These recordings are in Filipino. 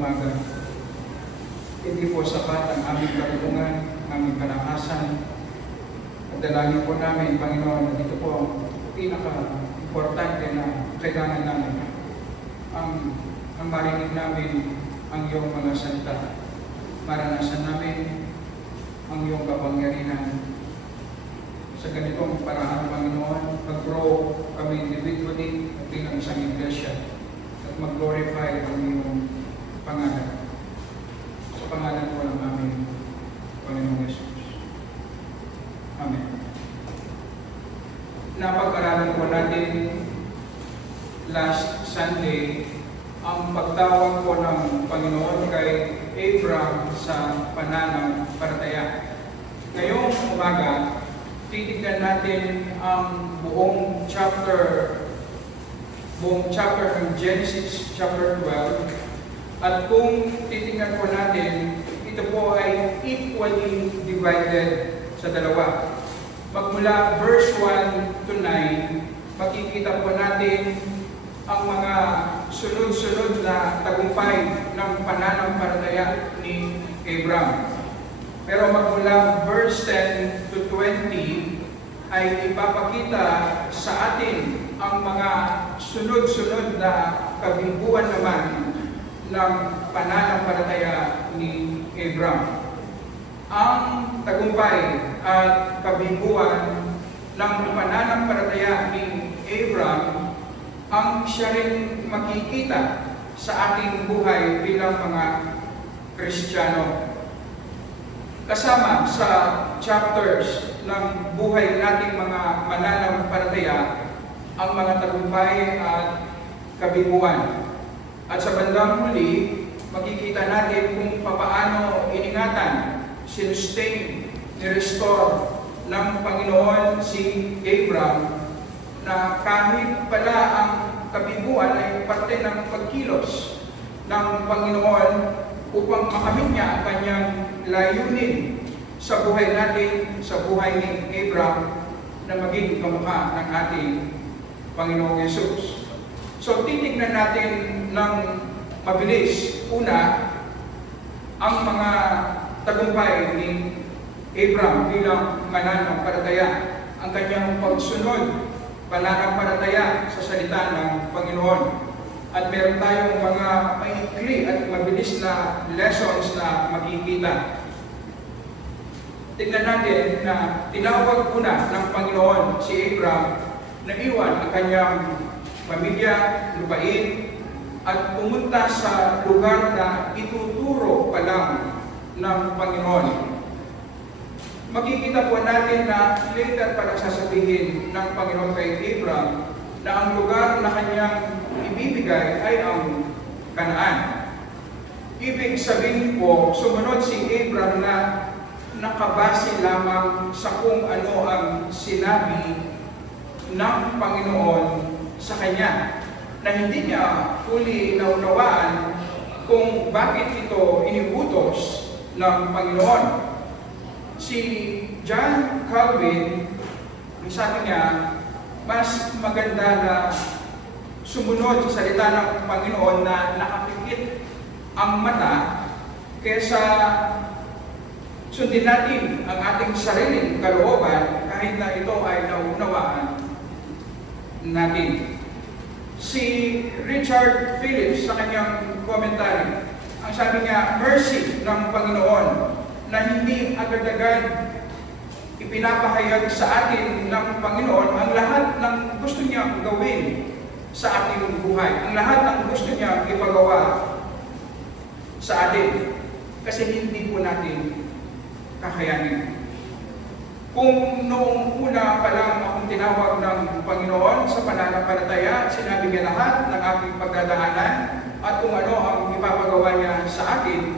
umaga. Hindi po sapat ang aming katulungan, aming kalakasan. At dalangin po namin, Panginoon, na ito po ang pinaka-importante na kailangan namin. Ang marinig namin ang iyong mga salita. Maranasan namin ang iyong kapangyarihan. Sa ganitong paraan, Panginoon, mag-grow kami individually at bilang isang iglesia at mag-glorify ang iyong pangalan. Sa pangalan po ng aming Panginoong Yesus. Amen. Napag-aralan po natin last Sunday ang pagtawag po ng Panginoon kay Abraham sa pananampalataya. Ngayong umaga, titignan natin ang buong chapter ng Genesis chapter 12. At kung titignan po natin, ito po ay equally divided sa dalawa. Magmula verse 1 to 9, makikita po natin ang mga sunod-sunod na tagumpay ng pananampalataya ni Abraham. Pero magmula verse 10 to 20 ay ipapakita sa atin ang mga sunod-sunod na kabiguan naman ng pananampalataya ni Abraham. Ang tagumpay at kabiguan ng pananampalataya ni Abraham ang siya rin makikita sa ating buhay bilang mga Kristiyano. Kasama sa chapters ng buhay nating mga mananampalataya ang mga tagumpay at kabiguan. At sa bandang huli, makikita natin kung paano iningatan, sinustain, ni-restore ng Panginoon si Abraham na kahit pala ang kabiguan ay parte ng pagkilos ng Panginoon upang makamit niya ang kanyang layunin sa buhay natin, sa buhay ni Abraham, na maging kamukha ng ating Panginoong Yesus. So titignan natin ng mabilis. Una, ang mga tagumpay ni Abraham bilang mananampalataya, ang kanyang pagsunod, pananampalataya sa salita ng Panginoon. At meron tayong mga maikli at mabilis na lessons na makikita. Tignan natin na tinawag una ng Panginoon si Abraham na iwan ang kanyang pamilya, lupain, at pumunta sa lugar na ituturo pa lang ng Panginoon. Makikita po natin na later pa sasabihin ng Panginoon kay Abraham na ang lugar na kanyang ibibigay ay ang Kanaan. Ibig sabihin po, sumunod si Abraham na nakabase lamang sa kung ano ang sinabi ng Panginoon sa kanya, na hindi niya fully naunawaan kung bakit ito iniutos ng Panginoon. Si John Calvin, sabi niya, mas maganda na sumunod sa salita ng Panginoon na nakapikit ang mata kaysa sundin natin ang ating sariling kalooban kahit na ito ay naunawaan natin. Si Richard Phillips sa kanyang commentary, ang sabi niya, mercy ng Panginoon na hindi agad-agad ipinapahayag sa atin ng Panginoon ang lahat ng gusto niyang gawin sa ating buhay. Ang lahat ng gusto niyang ipagawa sa atin. Kasi hindi po natin kakayanin. Kung noong una pa lang akong tinawag ng Panginoon sa pananampalataya, sinabi niya lahat ng aking pagdadaanan at kung ano ang ipapagawa niya sa akin,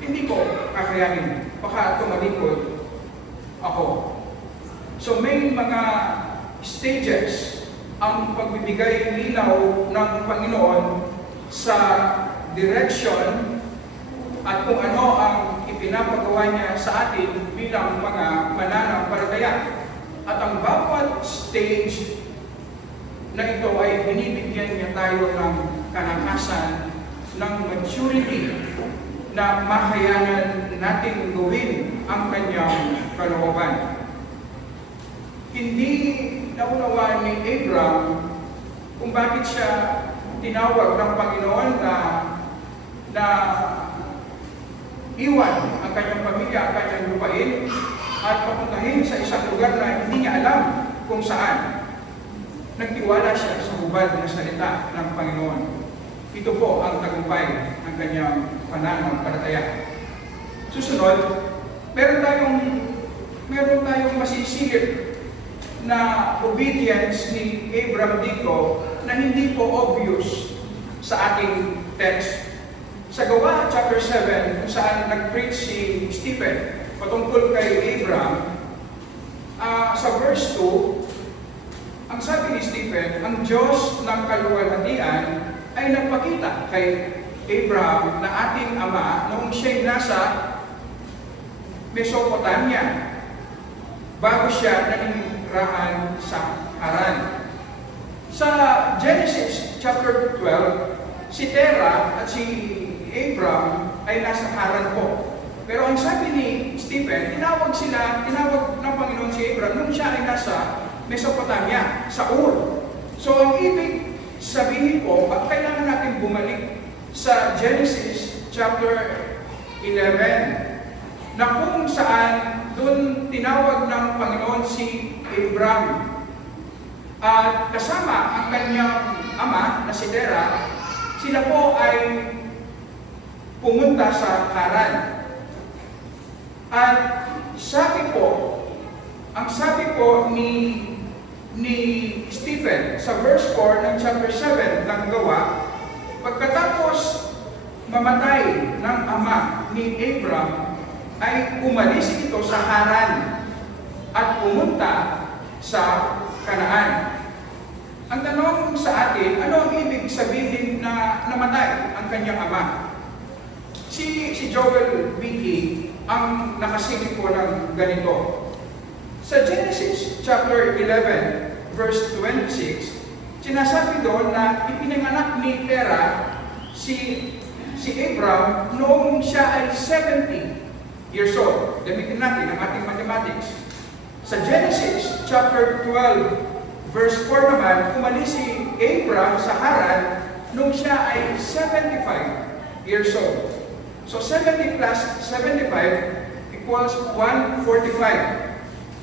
hindi ko kakayanin. Baka tumalikod ako. So may mga stages ang pagbibigay linaw ng Panginoon sa direction at kung ano ang ipinapagawa niya sa atin bilang mga mananampalataya. At ang bawat stage na ito ay binibigyan niya tayo ng kalakasan ng maturity na makayanan nating gawin ang kanyang kalooban. Hindi naunawaan ni Abraham kung bakit siya tinawag ng Panginoon na iwan ang kanyang pamilya, ang kanyang lupain, at papuntahin sa isang lugar na hindi niya alam kung saan. Nagtiwala siya sa hubad na salita ng Panginoon. Ito po ang tagumpay ng kanyang pananampalataya. Susunod, meron tayong masisilip na obedience ni Abraham dito na hindi po obvious sa ating text. Sa Gawa chapter 7, kung saan nag-preach si Stephen patungkol kay Abraham, sa verse 2, ang sabi ni Stephen, ang Diyos ng kaluwalhatian ay nagpakita kay Abraham na ating ama noong siya'y nasa Mesopotamia bago siya nanirahan sa Haran. Sa Genesis chapter 12, si Terah at si Abraham ay nasa Haran po. Pero ang sabi ni Stephen, tinawag ng Panginoon si Abraham nung siya ay nasa Mesopotamia, sa Ur. So ang ibig sabihin po, kailangan natin bumalik sa Genesis chapter 11 na kung saan doon tinawag ng Panginoon si Abraham at kasama ang kanyang ama na si Terah, sila po ay pumunta sa Haran. At ang sabi po ni Stephen sa verse 4 ng chapter 7 ng Gawa, pagkatapos mamatay ng ama ni Abraham, ay umalis ito sa Haran at pumunta sa Kanaan. Ang tanong sa atin, ano ang ibig sabihin na namatay ang kanyang ama? Si Joel Wiki ang nakasilip po ng ganito. Sa Genesis chapter 11 verse 26, sinasabi doon na ipinanganak ni Terah si Abraham noong siya ay 70 years old. Gamitin natin ang ating mathematics. Sa Genesis chapter 12 verse 4 naman, umalis si Abraham sa Haran nung siya ay 75 years old. So 70 plus 75 equals 145.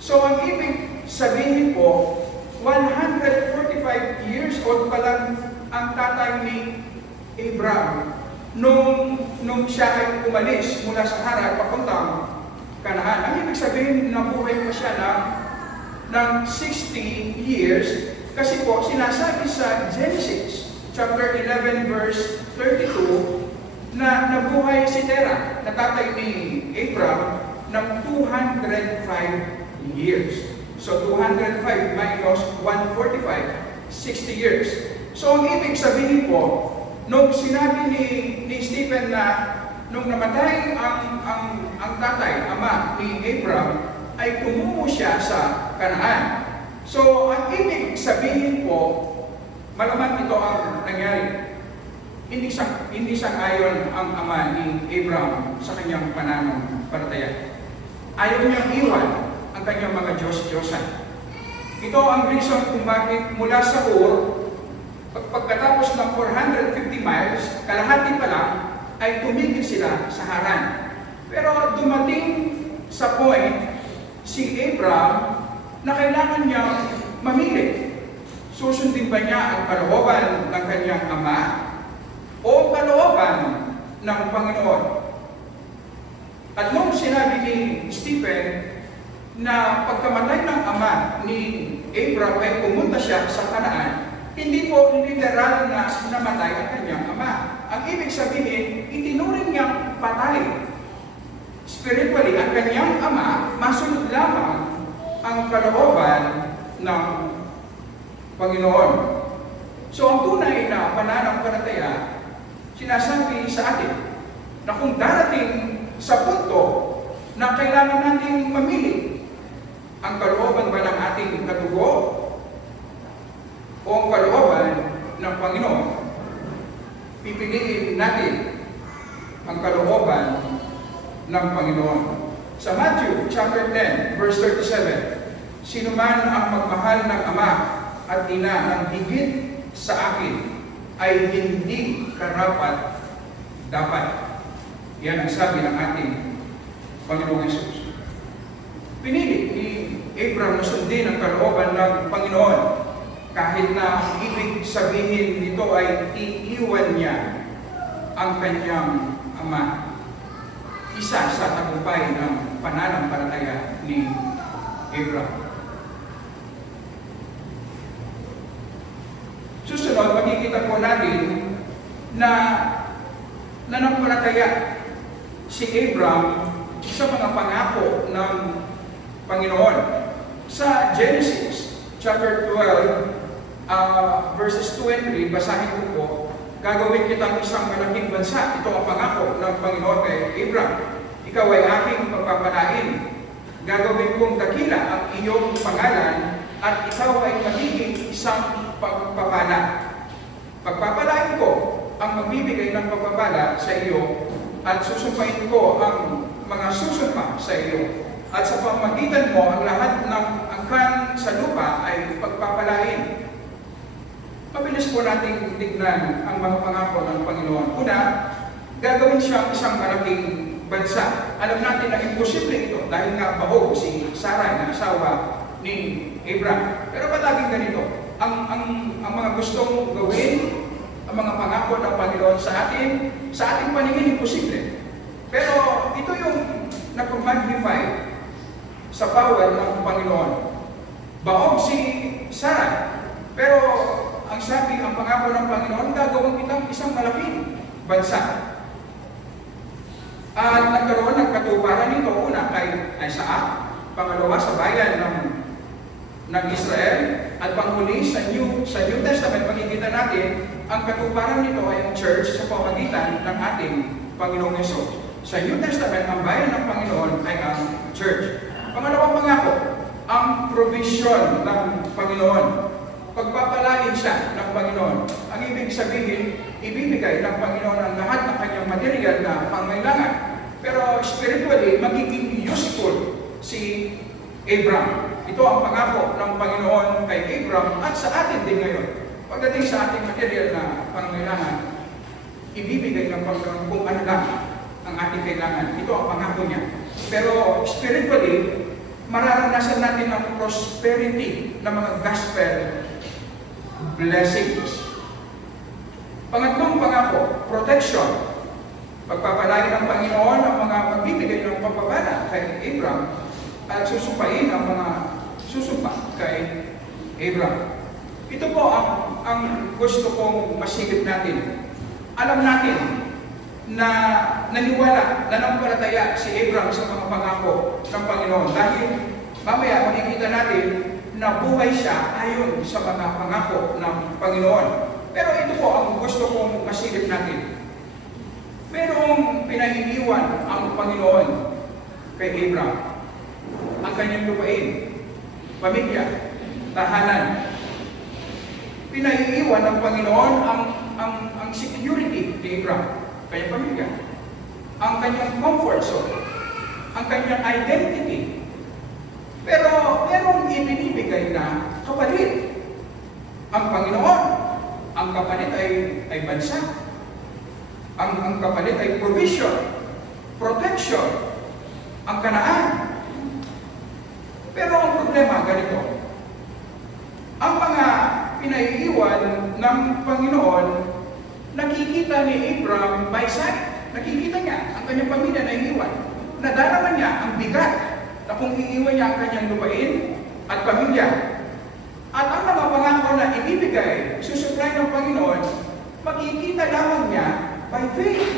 So ang ibig sabihin po, 145 years old pa lang ang tatay ni Abraham nung siya ay umalis mula sa Haran papuntang Kanaan. Ang ibig sabihin, nabuhay pa siya ng 60 years kasi po sinasabi sa Genesis chapter 11 verse 32 na nabuhay si Terah, na tatay ni Abraham, ng 205 years. So 205 minus 145, 60 years. So ang ibig sabihin po, nung sinabi ni Stephen na nung namatay ang tatay, ama ni Abraham, ay tumungo siya sa Kanaan. So ang ibig sabihin po, malamang ito ang nangyari. Hindi sang-ayon ang ama ni Abraham sa kanyang pananampalataya. Ayaw niyang iwan ang kanyang mga Diyos-Diyosan. Ito ang reason kung bakit mula sa Ur, pagkatapos ng 450 miles, kalahati pa lang, ay tumigil sila sa Haran. Pero dumating sa point si Abraham na kailangan niyang mamili. Susundin ba niya ang kalooban ng kanyang ama o kalooban ng Panginoon? At nung sinabi ni Stephen na pagkamatay ng ama ni Abraham ay pumunta siya sa Kanaan, hindi po literal na namatay ang kanyang ama. Ang ibig sabihin, itinuring niyang patay. Spiritually, ang kanyang ama, masunod lamang ang kalooban ng Panginoon. So ang tunay na pananampalataya, sinasabi sa atin na kung darating sa punto na kailangan nating mamili ang kalooban ba ng ating katugo o ang kalooban ng Panginoon, pipiliin natin kalooban ng Panginoon. Sa Matthew chapter 10, verse 37, sino man ang magmahal ng ama at ina ng higit sa akin ay hindi karapat dapat. Yan ang sabi ng ating Panginoong Hesus. Pinili ni Abraham na sundin ang kalooban ng Panginoon kahit na ibig sabihin nito ay iiwan niya ang kanyang ama. Isa sa tagumpay ng pananampalataya ni Abraham. Susunod, makikita po natin na nanampalataya si Abraham sa mga pangako ng Panginoon. Sa Genesis chapter 12, verses 2 and 3, basahin ko po, gagawin kitang isang malaking bansa. Ito ang pangako ng Panginoon kay Abraham. Ikaw ay aking pagpapalain. Gagawin kong dakila ang iyong pangalan at ikaw ay magiging isang pagpapala. Pagpapalain ko ang magbibigay ng pagpapala sa iyo at susumpain ko ang mga susumpa sa iyo. At sa pamamagitan mo, ang lahat ng angkan sa lupa ay pagpapalain. Mabilis po nating tignan ang mga pangako ng Panginoon. Una, gagawin siyang isang malaking bansa. Alam natin na imposible ito dahil nga bahog si Sarah na asawa ni Abraham. Pero ba't laging ganito? Ang mga gustong gawin, ang mga pangako ng Panginoon sa ating paningin, imposible. Pero ito yung nag-magnify sa power ng Panginoon. Bahog si Sarah, pero ang sabi, ang pangako ng Panginoon, gagawin kitang isang malaking bansa. At nagkaroon ng katuparan nito, una kay Isaac, pangalawa sa bayan ng Israel, at panghuli sa New Testament, makikita natin, ang katuparan nito ay ang church sa pamagitan ng ating Panginoong Hesus. Sa New Testament, ang bayan ng Panginoon ay ang church. Pangalawang pangako, ang provision ng Panginoon. Pagpapalain siya ng Panginoon. Ang ibig sabihin, ibibigay ng Panginoon ang lahat ng kanyang material na pangailangan. Pero spiritually, magiging useful si Abraham. Ito ang pangako ng Panginoon kay Abraham at sa atin din ngayon. Pagdating sa ating material na pangailangan, ibibigay ng Panginoon kung ano lang ang ating kailangan. Ito ang pangako niya. Pero spiritually, mararanasan natin ang prosperity ng mga gospel blessings. Pangatlong pangako, protection. Pagpapalain ng Panginoon ang mga magbibigay ng pagpapala kay Abraham at susumpain ang mga susumpa kay Abraham. Ito po ang gusto kong masilip natin. Alam natin na naniwala, nanampalataya si Abraham sa mga pangako ng Panginoon dahil mamaya makikita natin na buhay siya ayon sa mga pangako ng Panginoon. Pero ito po ang gusto kong masilip natin. Merong pinahiniwan ang Panginoon kay Abraham. Ang kanyang lupain, pamilya, tahanan. Pinahiniwan ng Panginoon ang security ni Abraham. Kanyang pamilya, ang kanyang comfort zone, ang kanyang identity. Pero merong ibinibigay na kapalit. Ang Panginoon, ang kapalit ay bansa. Ang kapalit ay provision, protection, ang Kanaan. Pero ang problema ganito. Ang mga pinaiiwan ng Panginoon, nakikita ni Abraham by sight. Nakikita niya ang kanyang pamilya na iiwan. Nadarama niya ang bigat na kung iiwan niya ang kanyang lupain at pamilya. At ang mga pangako na ibibigay, susupply ng Panginoon, makikita lamang niya by faith.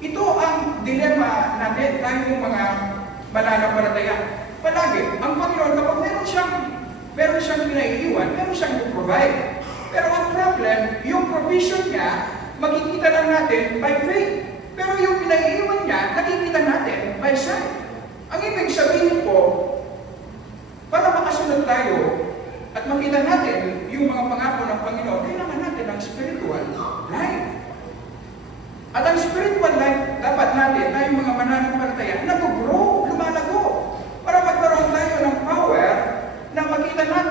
Ito ang dilemma natin, tayong mga mananampalataya. Palagi, ang Panginoon, kapag meron siyang pinaiiwan, meron siyang provide. Pero ang problem, yung provision niya, makikita lang natin by faith. Pero yung pinaiiwan niya, nakikita natin by sight. Ang ibig sabihin po, para makasunod tayo at makita natin yung mga pangako ng Panginoon, kailangan natin ng spiritual life. At ang spiritual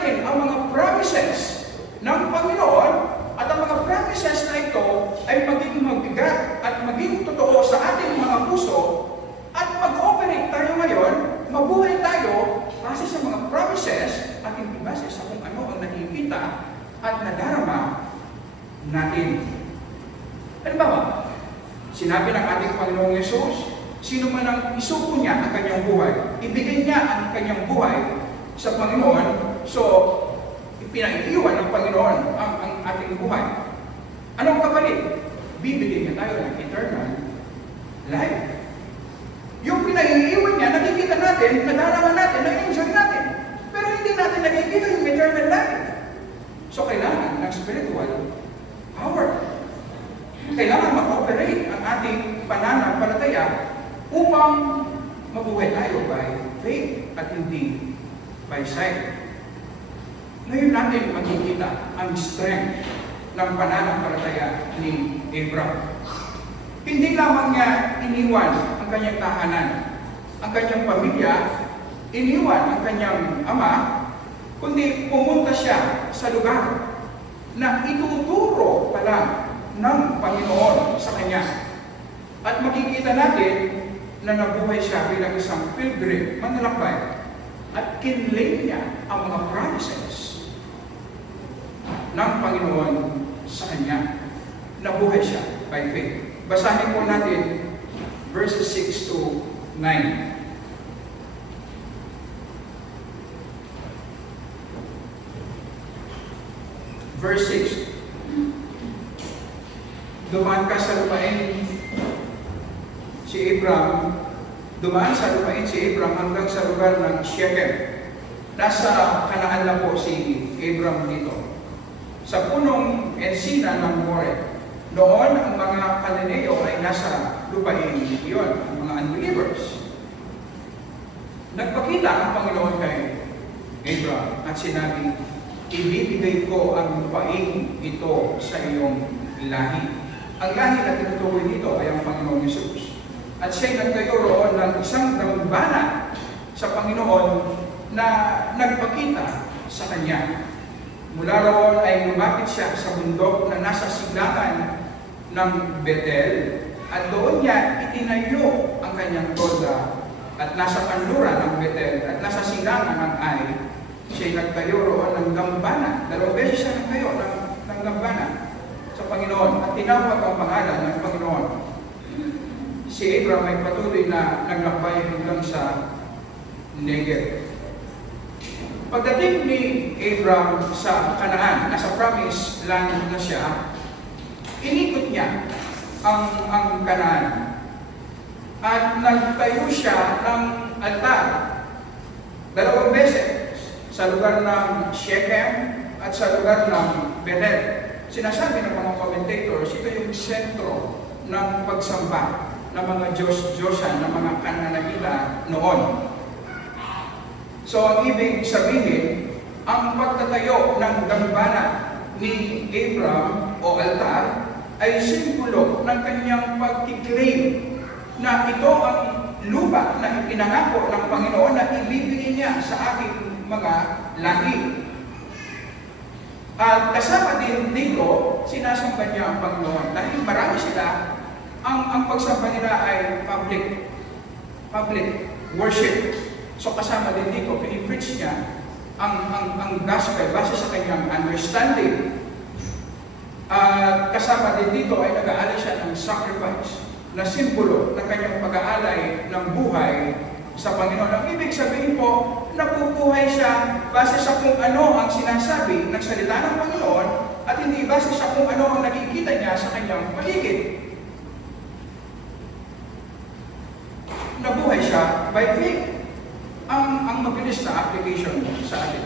natin ang mga promises ng Panginoon at ang mga promises na ito ay maging mabigat at maging totoo sa ating mga puso at mag-operate tayo ngayon, mabuhay tayo base sa mga promises at hindi base sa kung ano ang nakikita at nadarama natin. Halimbawa, sinabi ng ating Panginoong Yesus, sino man ang isuko niya ang kanyang buhay, ibigay niya ang kanyang buhay sa Panginoon, so pinaiiwan ng Panginoon ang ating buhay. Anong kapalit? Bibigyan niya tayo ng eternal life. Yung pinaiiwan niya, nakikita natin, nadarama natin, na-enjoy natin. Pero hindi natin nakikita yung eternal life. So kailangan ng spiritual power. Kailangan mag-operate ang ating pananampalataya upang mabuhay tayo by faith at hindi by sight. Ngayon natin makikita ang strength ng pananampalataya ni Abraham. Hindi lamang niya iniwan ang kanyang tahanan, ang kanyang pamilya, iniwan ang kanyang ama, kundi pumunta siya sa lugar na ituturo pala ng Panginoon sa kanya. At makikita natin na nabuhay siya bilang isang pilgrim, manlalakbay, at kinlaim niya ang mga promises ng Panginoon sa kanya. Nabuhay siya by faith. Basahin po natin verses 6 to 9. Verse 6. Dumaan ka sa lupain dumaan sa lupain si Abraham hanggang sa lugar ng Shechem. Nasa Kanaan na po si Abraham dito. Sa punong ensina ng More. Noon, ang mga Cananeo ay nasa lupain iyon, ang mga unbelievers. Nagpakita ang Panginoon kay Abraham at sinabi, ibibigay ko ang lupain ito sa iyong lahi. Ang lahi na tinutukoy dito ay ang Panginoon Yesus. At siya'y nagtayo roon ng isang dambana sa Panginoon na nagpakita sa kanya. Mula roon ay lumapit siya sa bundok na nasa silangan ng Bethel at doon niya itinayo ang kanyang tolda at nasa kanluran ng Bethel at nasa silangan ng Ai, siya'y nagtayo roon ng gambana. 2 beses siya nagtayo ng gambana sa Panginoon at tinawag ang pangalan ng Panginoon. Si Abraham ay patuloy na naglakbay hanggang sa Negev. Pagdating ni Abraham sa Kanaan, nasa promised land na siya, inikot niya ang Kanaan. At nagtayo siya ng altar 2 beses sa lugar ng Shechem at sa lugar ng Bethel. Sinasabi ng mga commentators, ito yung sentro ng pagsamba ng mga Diyos-Diyosan, ng mga Kananita noon. So, ang ibig sabihin, ang pagtatayo ng gambana ni Abraham o altar ay simbolo ng kanyang pagkiklaim na ito ang lupa na ipinangako ng Panginoon na ibibigay niya sa aking mga lahi. At kasama din dito, sinasamba niya ang Panginoon. Dahil marami sila, ang pagsamba nila ay public worship. So kasama din dito, pinipreach niya ang gospel base sa kanyang understanding. Kasama din dito ay nag-aalay siya ng sacrifice na simbolo ng kanyang pag-aalay ng buhay sa Panginoon. Ang ibig sabihin po, nabubuhay siya base sa kung ano ang sinasabi ng salita ng Panginoon at hindi base sa kung ano ang nakikita niya sa kanyang paligid. Nabuhay siya by faith. Ang mabilis na application sa atin.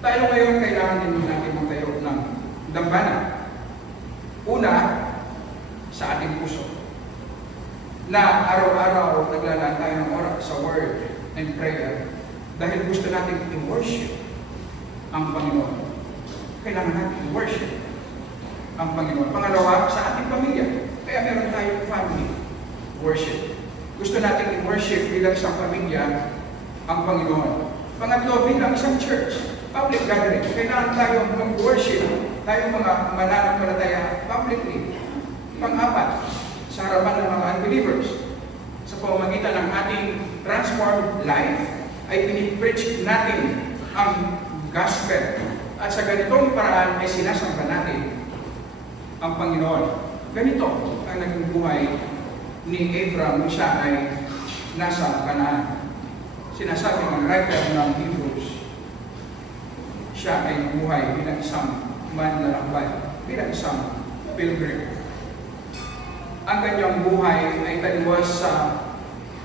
Tayo ngayon kailangan din natin magtayo ng dambana. Una, sa ating puso. Na araw-araw naglalaan tayo ng oras sa word and prayer dahil gusto natin i-worship ang Panginoon. Kailangan natin i-worship ang Panginoon. Pangalawa, sa ating pamilya. Kaya meron tayong family worship. Gusto natin i-worship bilang isang pamilya ang Panginoon. Pangatlo, bilang isang church. public gathering. Kailangan tayong mag-worship, tayong mga mananampalataya publicly. Pang-apat, sa harapan ng mga unbelievers, sa pamamagitan ng ating transformed life, ay pinipreach natin ang gospel. At sa ganitong paraan ay sinasamba natin ang Panginoon. Ganito ang naging buhay ni Abraham nung siya ay nasa Canaan. Sinasabi ng writer ng Hebrews, siya ay nabuhay bilang isang manlalakbay, bilang isang pilgrim. Ang kanyang buhay ay taliwas sa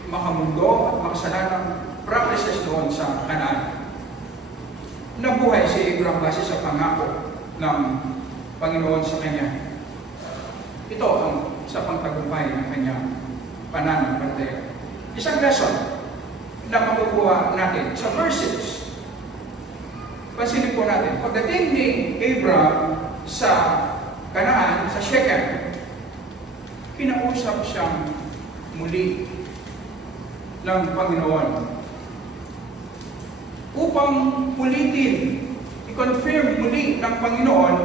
makamundo at makasalanang practices doon sa Canaan. Nabuhay si Abraham base sa pangako ng Panginoon sa kanya. Ito ang sa pangtagumpay ng kanyang pananampalataya. Isang lesson na makukuha natin sa verses. Pansinin po natin, pagdating ni Abraham sa Canaan, sa Shechem, kinausap siyang muli ng Panginoon upang ulitin, i-confirm muli ng Panginoon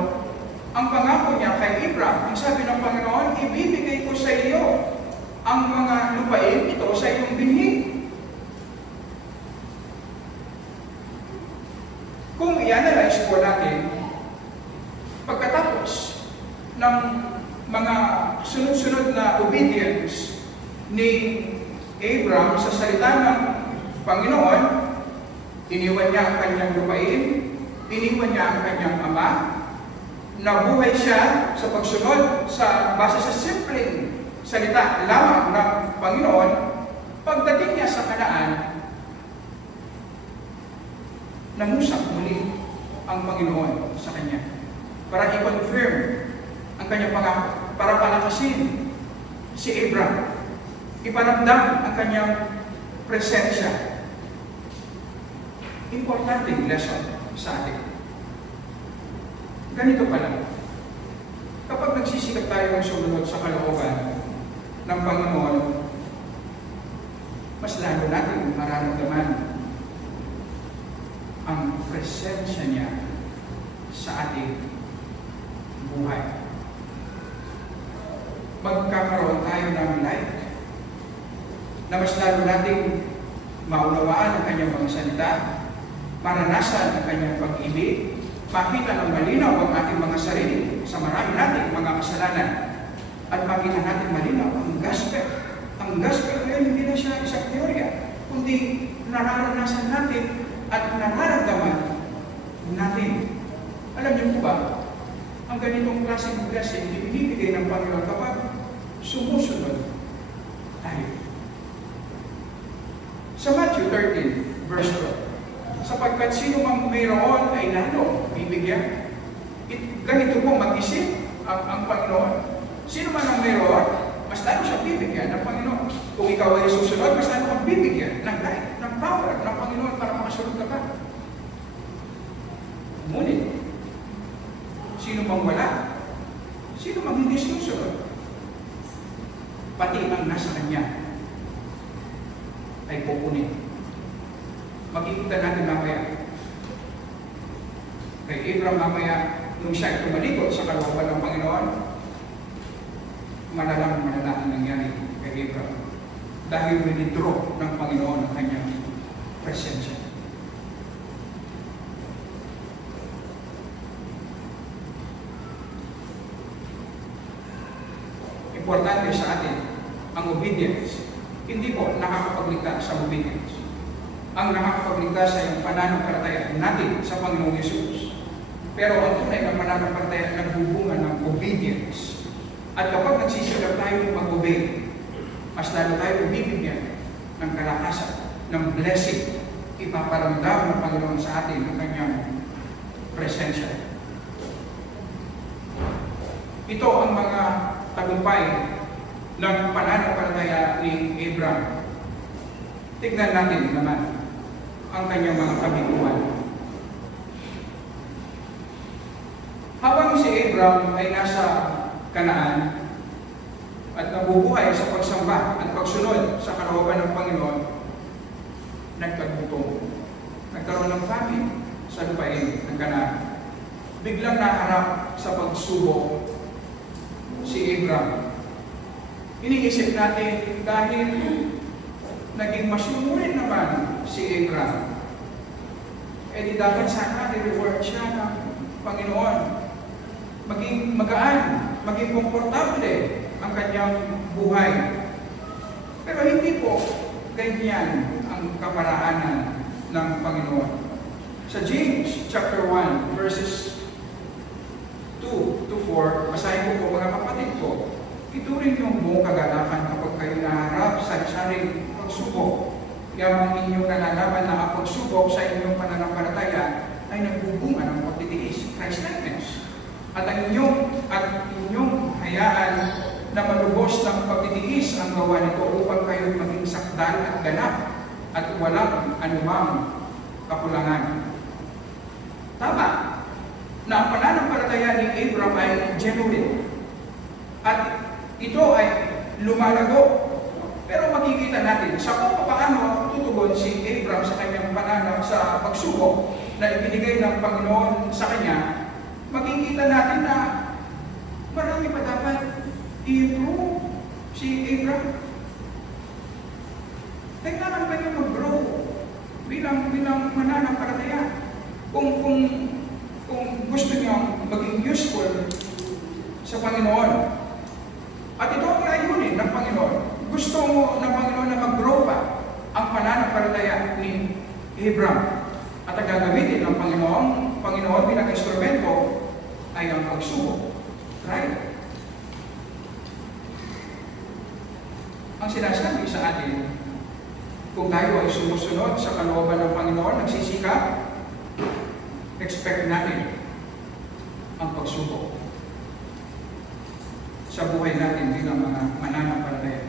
ang pangako niya kay Abraham. Ang sabi ng Panginoon, ibibigay ko sa iyo ang mga lupain ito sa iyong binhi. Kung i-analyze po natin, pagkatapos ng mga sunod-sunod na obedience ni Abraham sa salita ng Panginoon, iniwan niya ang kanyang lupain, iniwan niya ang kanyang ama, nabuhay siya sa pagsunod sa base sa simpleng salita lamang ng Panginoon. Pagdating niya sa Canaan, nangusap muli ang Panginoon sa kanya para i-confirm ang kanyang pangako, para palakasin si Abraham, iparamdam ang kanyang presensya. Importanteng lesson sa atin. Ganito pala, kapag nagsisikap tayo sumunod sa kalooban ng Panginoon, mas lalo natin mararamdaman ang presensya niya sa ating buhay. Magkakaroon tayo ng light na mas lalo nating maunawaan ang kanyang mga salita, maranasan ang kanyang pag-ibig, makita ng malinaw ang ating mga sarili sa marami nating mga kasalanan, at makita natin malinaw ang gospel. Ang gospel ngayon hindi na siya isang teorya, kundi nararanasan natin at nararamdaman natin. Alam niyo po ba, ang ganitong klaseng blessing ibinibigay ng Panginoon kapag sumusunod tayo. Sa Matthew 13, verse 12, sapagkat sino mang mayroon ay lalo bibigyan. Ganito po mag-isip ang Panginoon. Sino man ang mayroon, mas lalo siya bibigyan ng Panginoon. Kung ikaw ay susunod, mas lalo kang bibigyan ng light, ng power ng Panginoon para makasunod ka pa. Ngunit, sino mang wala, sino mang hindi susunod, pati ang nasa kanya ay pupunin. Makikita natin mamaya kay Abraham mamaya nung siya ay tumalikod sa kalooban ng Panginoon, malalang ang nangyari kay Abraham dahil winidraw ng Panginoon ang kanyang presensya. Importante sa atin ang obedience. Hindi po nakakapagligtas sa obedience. Ang nakakapagligtas ay ang pananampalataya natin sa Panginoong Yesus. Pero ang tunay na pananampalataya nagbubunga ng obedience. At kapag nagsisigap tayo mag-obey, mas lalo tayo bibigyan ng kalakasan, ng blessing. Ipaparamdam ng Panginoon sa atin ang kanyang presensya. Ito ang mga tagumpay ng pananampalataya ni Abraham. Tignan natin naman ang kanyang mga kabiguan. Habang si Abraham ay nasa Canaan at nabubuhay sa pagsamba at pagsunod sa kalooban ng Panginoon, nagkagutom. Nagkaroon ng famine sa lupain ng Kanaan. Biglang naharap sa pagsubok si Abraham. Iniisip natin dahil naging masunurin naman si Abraham, di dapat sana i-reward siya ng Panginoon. Maging magaan, maging komportable ang kanyang buhay. Pero hindi po ganyan ang kaparaanan ng Panginoon. Sa James chapter 1 verses 2 to 4, basahin ko po mga kapatid ko, ituring yung buong kagalakan kapag kayo naharap sa saring pagsubok. Yung inyong nalalaman na ang pagsubok sa inyong pananampalataya ay nagbubunga ng pagtitiis, Christ-likeness. At inyong hayaan na malubos ng pagtitiis ang gawa nito upang kayo maging sakdal at ganap at walang anumang kakulangan. Tama na ang pananampalataya ni Abraham ay genuine at ito ay lumalago. Pero makikita natin sa kung paano tutugon si Abraham sa kanyang pananaw sa pagsubok na ibinigay ng Panginoon sa kanya, makikita natin na marami pa dapat i-improve si Abraham. Kailangan pa niya mag-grow bilang mananampalataya. Kung gusto niya maging useful sa Panginoon. At ito ang layunin ng Panginoon. Gusto mo ng Panginoon na mag-grow pa ang pananampalataya ni Abraham. At ang gagamitin ng Panginoon bilang instrumento ay ang pagsubok. Right? Ang sinasabi sa atin, kung tayo ay sumusunod sa kalooban ng Panginoon, nagsisikap, expect natin ang pagsubok sa buhay natin bilang mga mananampalataya.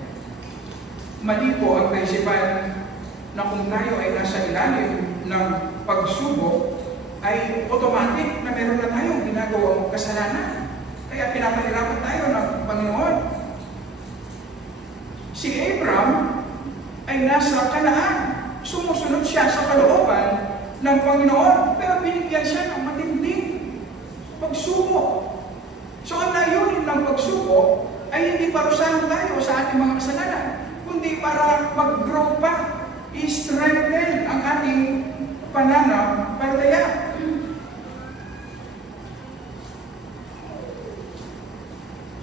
Mali po ang kaisipan na kung tayo ay nasa ilalim ng pagsubok, ay automatic na meron na tayong ginagawang kasalanan. Kaya pinapahirapan tayo ng Panginoon. Si Abraham ay nasa Kanaan. Sumusunod siya sa kalooban ng Panginoon, pero binigyan siya ng matinding pagsubok. So ang layunin ng pagsubok ay hindi parusahan tayo sa ating mga kasalanan, kundi para mag-grow pa, i-strengthen ang ating pananampalataya.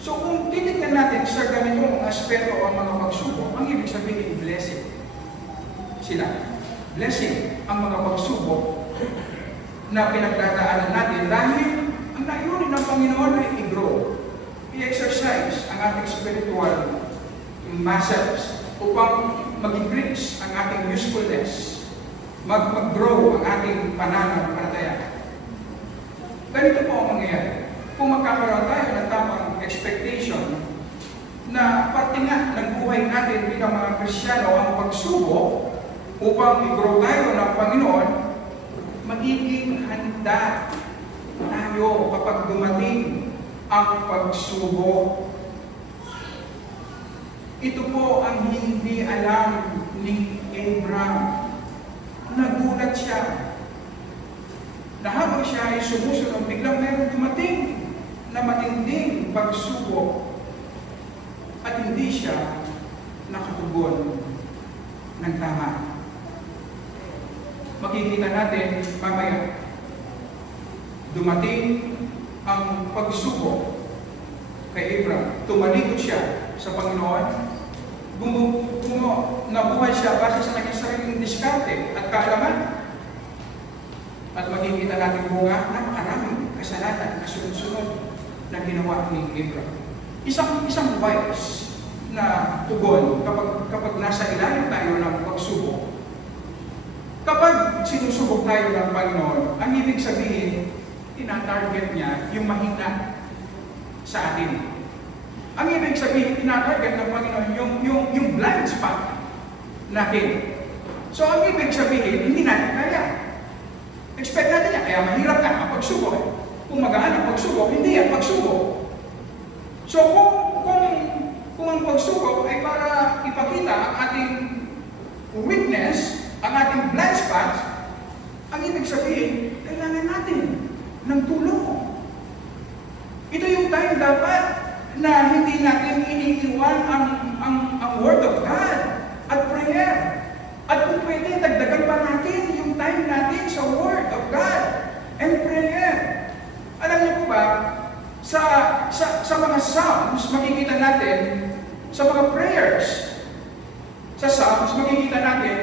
So kung titignan natin sa ganitong aspeto ang mga pagsubok, ang ibig sabihin blessing sila. Blessing ang mga pagsubok na pinagdadaanan natin dahil ang layunin ng Panginoon ay i-grow, i-exercise ang ating spiritual muscles upang mag-increase ang ating usefulness, mag-grow ang ating pananampalataya. Ganito po ang mangyayari. Kung magkakaroon tayo ng tamang expectation na parte nga ng buhay natin bilang mga Kristiyano ang pagsubok upang i-grow tayo ng Panginoon, magiging handa tayo kapag dumating ang pagsubok. Ito po ang hindi alam ni Abraham. Nagulat siya na habang siya ay sumusunod, biglang meron dumating na matinding pagsubok at hindi siya nakatugon ng tama. Makikita natin mamaya, dumating ang pagsubok kay Abraham. Tumalikod siya sa Panginoon. Nabuhay siya base sa kanyang sariling diskarte at kaalaman. At makikita natin bunga, napakaraming kasalanan na sunod-sunod na ginawa ni Abraham. Isang wise na tugon kapag nasa ilalim tayo ng pagsubok. Kapag sinusubok tayo ng Panginoon, ang ibig sabihin, tinatarget niya yung mahina sa atin. Ang ibig sabihin, tinatarget ng Panginoon yung blind spot natin. So ang ibig sabihin, hindi natin kaya. Expect natin yan, kaya mahirap na ang pagsubok. Kung magaan ang pagsubok, hindi ang pagsubok. So kung ang pagsubok ay para ipakita ang ating weakness, ang ating blind spots, ang ibig sabihin, kailangan natin ng tulong. Ito yung time dapat na hindi natin iniiwan ang Word of God at prayer. At kung pwede, dagdagan pa natin yung time natin sa Word of God and prayer. Alam niyo po ba, sa mga Psalms, makikita natin, sa mga prayers, sa Psalms, makikita natin,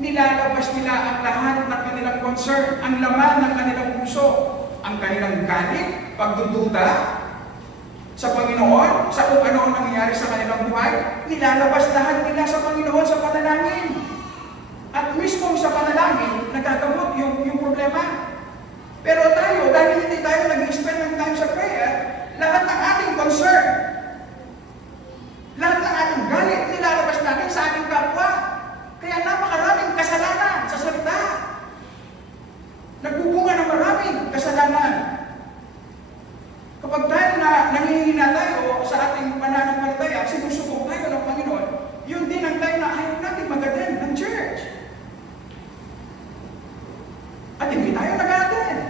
nilalabas nila ang lahat ng kanilang concern, ang laman ng kanilang puso, ang kanilang galit, pagdududa sa Panginoon, sa kung ano ang nangyayari sa kanilang buhay, nilalabas lahat nila sa Panginoon sa panalangin. At mismo sa panalangin, nagagamot yung problema. Pero tayo, dahil hindi tayo nag-spend ng time sa prayer, lahat ng ating concern, lahat ng ating galit, nilalabas natin sa ating kapwa. Kaya napakaraming kasalanan sa salita. Nagbubunga ng maraming kasalanan. Kapag tayo na nangihina tayo sa ating pananampalataya, sinusubok tayo ng Panginoon, yun din ang time na ayaw natin mag-attend ng church. At hindi tayo nag-attend.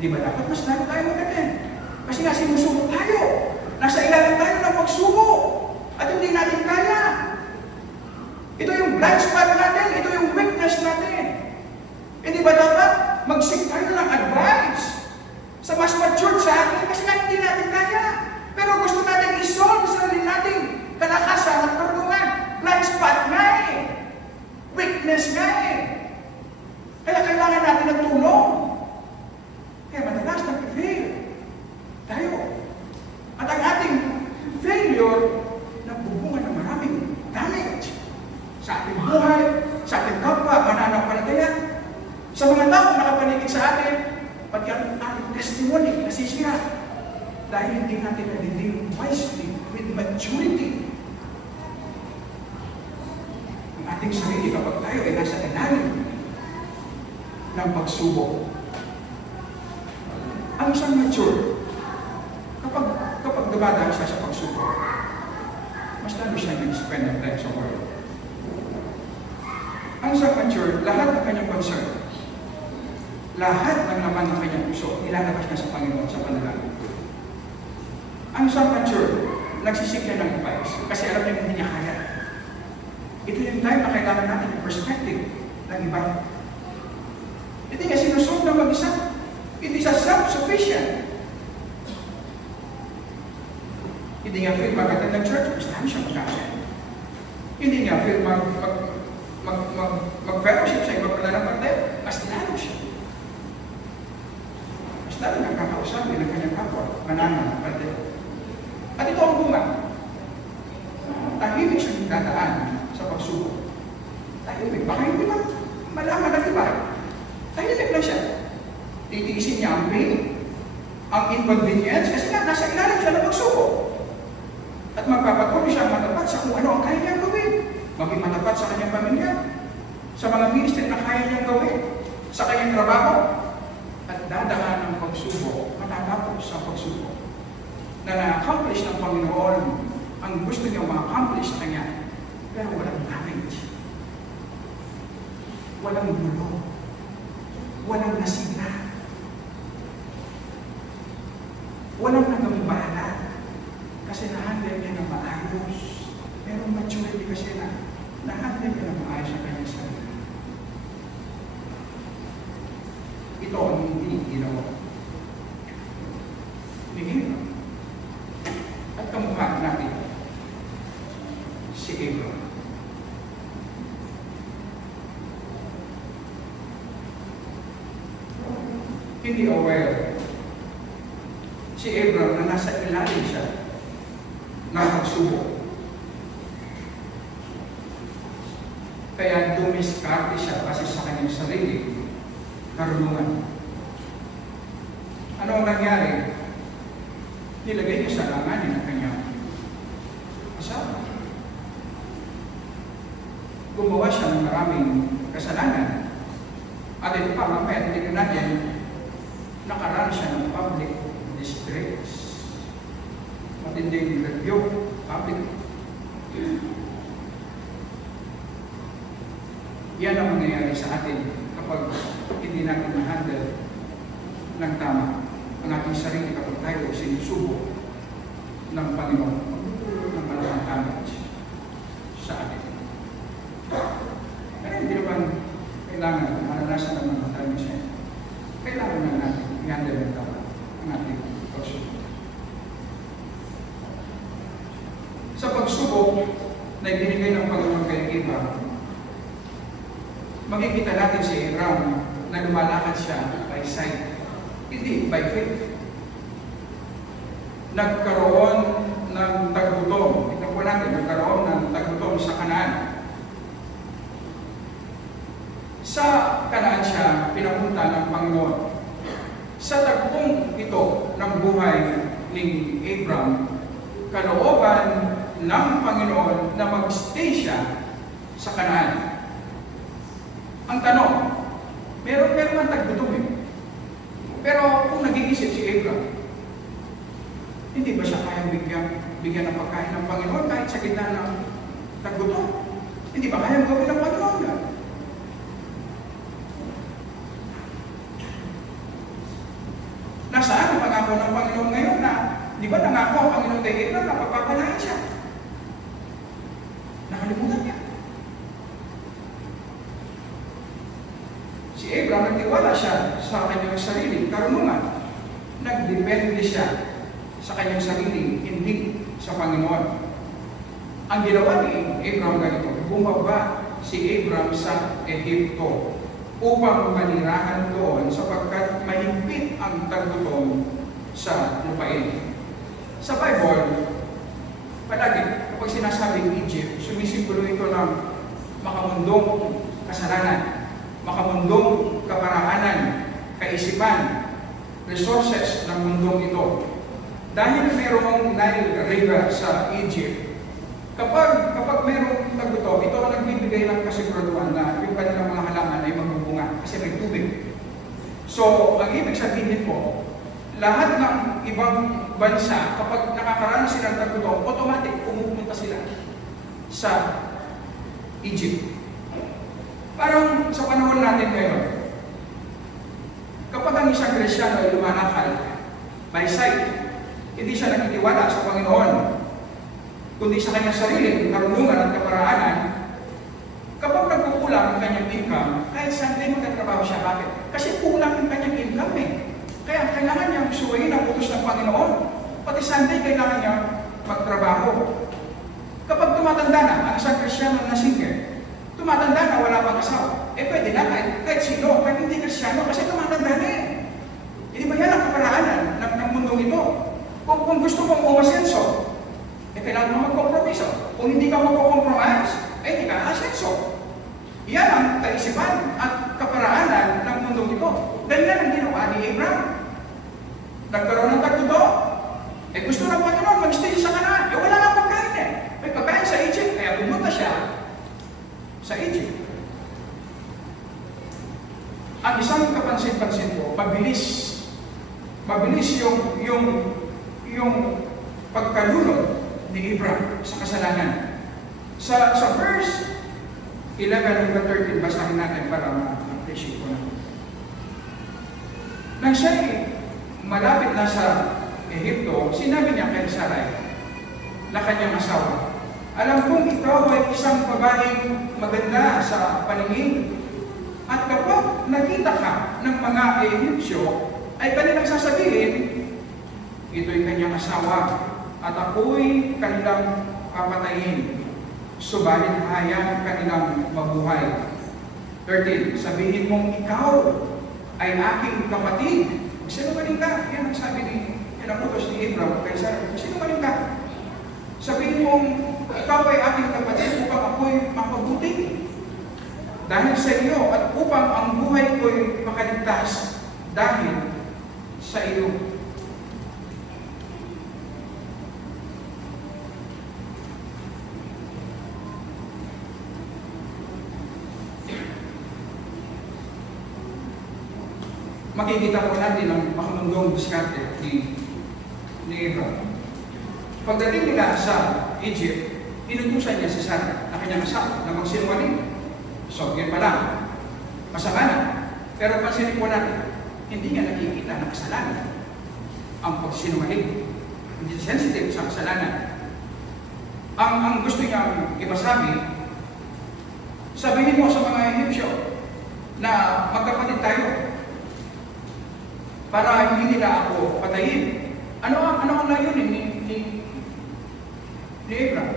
Di ba dapat mas lalo tayo mag-attend? Kasi nga sinusubok tayo. Nasa ilalim tayo ng pagsubok. At hindi natin kaya. Ito yung blind spot natin. Ito yung weakness natin. Hindi ba dapat mag-seek tayo ng advice sa mas mature sa atin? Kasi nga hindi natin kaya. Pero gusto natin isolve sa sarili nating kalakasan at karunungan. Blind spot nga eh. Weakness nga eh. Kaya kailangan natin ng tulong. Kaya madalas nag-fail tayo. At ang ating failure, nagbubunga ng maraming damage sa ating buhay, sa ating kapwa, mananampalataya, sa mga tao nakapaligid sa atin, pati ang ating testimony nasisira dahil hindi natin na-deal wisely with maturity. Ang ating sarili kapag tayo ay nasa ilalim ng pagsubok. Ang isang mature, kapag dumadaan siya sa pagsubok, mas lalo siya nag-spend ng time sa Word. Ang isang mature, lahat ng kanyang concern, lahat ng laman ng kanyang puso, ilalabas niya sa Panginoon sa panalangin. Ang isang mature, nagsisik niya ng advice kasi alam niya hindi niya kaya. Ito yung time na kailangan natin yung perspective ng iba. Hindi niya sinusunod ng mag-isa. Hindi siya self-sufficient. Hindi niya feel mag-attend ng church, mas dami siya mag-attend. Hindi niya feel mag-fellowship sa ibang pananampalataya, mas lalo siya. Mas lalo niyang kakausapin ng kanyang kapwa, mananampalataya. At ito ang bunga. Tahimik siyang dadaan sa pagsubok. Tahimik, baka hindi man malaman ng iba. Tahimik lang siya. Titiisin niya ang pain, ang inconvenience, kasi nga nasa ilalim siya ng pagsubok. At magpapatuloy siya matapat sa kung ano ang kaya niyang gawin. Maging matapat sa kanyang pamilya, sa mga ministry na kaya niyang gawin, sa kanyang trabaho, at dadaan ng pagsubok, matatapos sa pagsubok, na na-accomplish ng Panginoon ang gusto niyang ma-accomplish sa kanya, pero walang damage, walang gulo, walang nasira, walang nagambala, kasi nahandle niya ng maayos. Merong maturity kasi nahandle niya ng maayos sa kanyang sarili. Ito ang hindi ginawa ni Abraham. At kamukha natin si Abraham. Hindi aware si Abraham na nasa ilalim siya ng pagsubok. Kaya dumiskarte siya kasi sa kanyang sarili, karunungan. Ano ang nangyari? Nilagay niya sa langanin ng kanyang asawa. Gumawa siya ng maraming kasalanan. At ito pa, mamaya, titignan natin, nakaranas siya ng public disgrace. Matinding review, public. Yan ang mangyayari sa atin kapag hindi natin ma-handle ng tama ang ating sarili kapag tayo sinusubo ng Panginoon. Magdudulot ng malaking damage sa atin. Pero hindi naman kailangan maranasan ng mga damage na ito. Kailangan na natin i-handle ng tama ang ating pagsubo. Sa pagsubok na ibinigay ng Panginoon kay Abraham, makikita natin si Abraham na lumalakad siya by sight, hindi by faith. Nagkaroon ng taggutom. Ito po natin, nagkaroon ng taggutom sa Kanaan. Sa Kanaan siya pinapunta ng Panginoon. Sa tagpong ito ng buhay ni Abraham, kalooban ng Panginoon na mag-stay siya sa Kanaan. Ang tanong, meron ang taggutom eh. Pero kung nag-iisip si Abraham, hindi ba siya kayang bigyan ng pagkain ng Panginoon kahit sa gitna ng taggutom? Hindi ba kayang gawin ng Panginoon yan? Nasaan ang pangako ng Panginoon ngayon na, di ba nangako ang Panginoon kay Abraham na papapalain siya? Nakalimutan niya. Si Abraham, nagtiwala siya sa kanyang sarili, karunungan. Nagdepende siya sa kanyang sarili, hindi sa Panginoon. Ang ginawa ni Abraham ganito, bumaba si Abraham sa Ehipto upang manirahan doon sapagkat mahigpit ang taggutom sa lupain. Sa Bible, palagi kapag sinasabing Egypt, sumisimbolo ito ng makamundong kasalanan, makamundong kaparaanan, kaisipan, resources ng mundong ito. Dahil mayroong Nile River sa Egypt, kapag mayroong taggutom, ito ang nagbibigay ng kasiguraduhan na yung kanilang mga halaman ay magbubunga kasi may tubig. So, ang ibig sabihin po, lahat ng ibang bansa, kapag nakakaranas sila ng taggutom, automatic pumupunta sila sa Egypt. Parang sa panahon natin ngayon, kapag ang isang Kristyano ay lumalakad by sight, hindi siya nagtitiwala sa Panginoon, kundi sa kanyang sarili, karunungan at kaparaanan. Kapag nagkukulang ang kanyang income, kahit saan din magtatrabaho siya. Bakit? Kasi kulang ang kanyang income eh. Kaya kailangan niyang suwayin ang utos ng Panginoon. Pati Sunday, kailangan niya magtrabaho. Kapag tumatanda na, ang isang Kristyano na single, tumatanda na, wala pang asawa, pwede na kahit sino, kahit hindi Kristyano, kasi tumatanda na eh. Hindi ba yan ang kaparaanan ng mundong ito? Kung gusto mong umasenso, kailangan mo magkompromiso. Kung hindi ka magkompromise, hindi ka asenso. Yan ang kaisipan at kaparaanan ng mundong ito. Ganyan ang ginawa ni Abraham. Nagkaroon ng taggutom. Gusto ng Panginoon mag-stay sa Kanaan. Wala nga pagkain eh. May pagkain sa Egypt, kaya pumunta siya sa Egypt. Ang isang kapansin-pansin po, mabilis yung pagkalunod ni Abraham sa kasalanan. Sa verse 11 hanggang 13, basahin natin para ma-appreciate ko na. Nang siya'y malapit na sa Ehipto, sinabi niya kay Sarai na kanyang asawa, alam kong ikaw ay isang babaeng maganda sa paningin, at kapag nakita ka ng mga Ehipsyo, ay kanilang sasabihin, ito'y kanyang asawa, at ako'y kanilang papatayin. Subalit hayaan kanilang mabuhay. 13, sabihin mong ikaw ay aking kapatid. Sinungaling ka. Yan ang sabi ni utos ni Abraham kay Sarah. Sinungaling ka. Sabihin mong ikaw ay aking kapatid upang ako'y mapabuti. Dahil sa iyo at upang ang buhay ko'y makaligtas dahil sa iyo. Makikita po natin ang makamundong diskarte ni Abraham. Pagdating nila sa Egypt, inutusan niya si Sarah na kanyang asawa na magsinungaling. So, yun pa lang. Masama na. Pero pansinin po natin, hindi niya nakikita na kasalanan ang pagsinungaling. Hindi sensitive sa kasalanan. Ang gusto niyang ipasabi, sabihin mo sa mga Egyptyo na magkapatid tayo para hindi nila ako patayin. Ano ang layunin ni Abraham?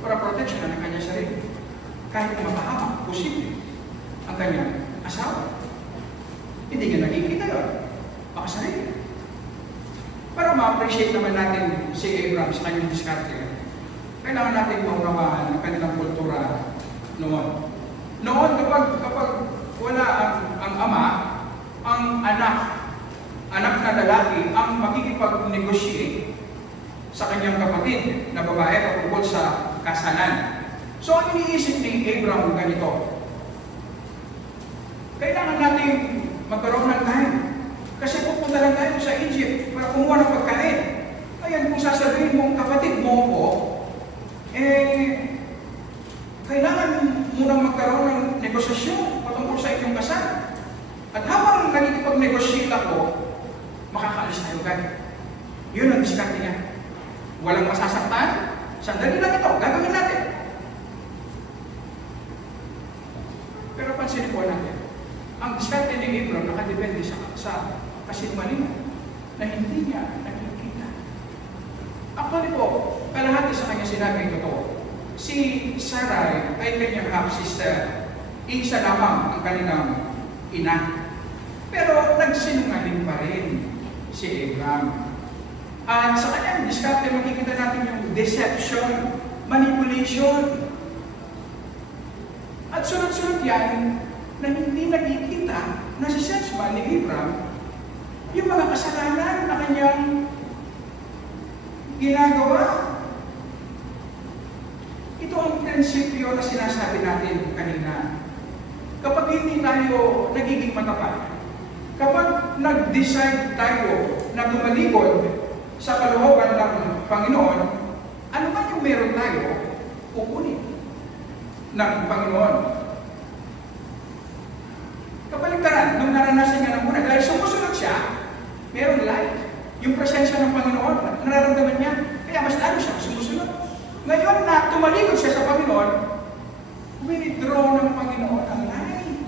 Para protection ng kanyang sarili. Kahit mapahamak, posible ang kanyang asawa. Hindi niya nakikita yun. Baka sarili. Para ma-appreciate naman natin si Abraham sa kanyang diskarte, kailangan natin maunawaan ang kanilang kultura noon. Noon, kapag wala ang ama, ang anak na lalaki ang makikipag-negotiate sa kanyang kapatid na babae patungkol sa kasalan. So, ang iniisip ni Abraham ganito, kailangan natin magkaroon ng time. Kasi pupunta lang tayo sa Egypt para kumuha ng pagkain. Ayan, kung sasabihin mong kapatid mo ko, kailangan munang magkaroon ng negosasyon patungkol sa inyong kasal. At habang nagkikipag-negosyate ako, makakaalis tayo agad. Yun ang diskarte niya. Walang masasaktan. Sandali lang ito, gagawin natin. Pero pansinin po natin, ang diskarte ni Abraham nakadepende sa kasinungalingan na hindi niya nakikita. Actually po, kalahati sa kanya sinabi ito totoo. Si Sarai ay kanyang half-sister. Isa lamang ang kanilang ina. Pero nagsinungaling pa rin si Abraham. At sa kanyang diskarte, makikita natin yung deception, manipulation. At sunod-sunod yan, na hindi nakikita na si Sensman ni Abraham yung mga kasalanan na kanyang ginagawa. Ito ang prinsipyo na sinasabi natin kanina. Kapag hindi tayo nagiging matapat, kapag nag-decide tayo na tumalikod sa kalooban ng Panginoon, ano man yung meron tayo, kukunin ng Panginoon. Kabaligtaran, nung naranasan niya ng muna, dahil sumusunod siya, meron light. Yung presensya ng Panginoon, nararamdaman niya, kaya mas lalo siya sumusunod. Ngayon na tumalikod siya sa Panginoon, withdraw ng Panginoon ang light.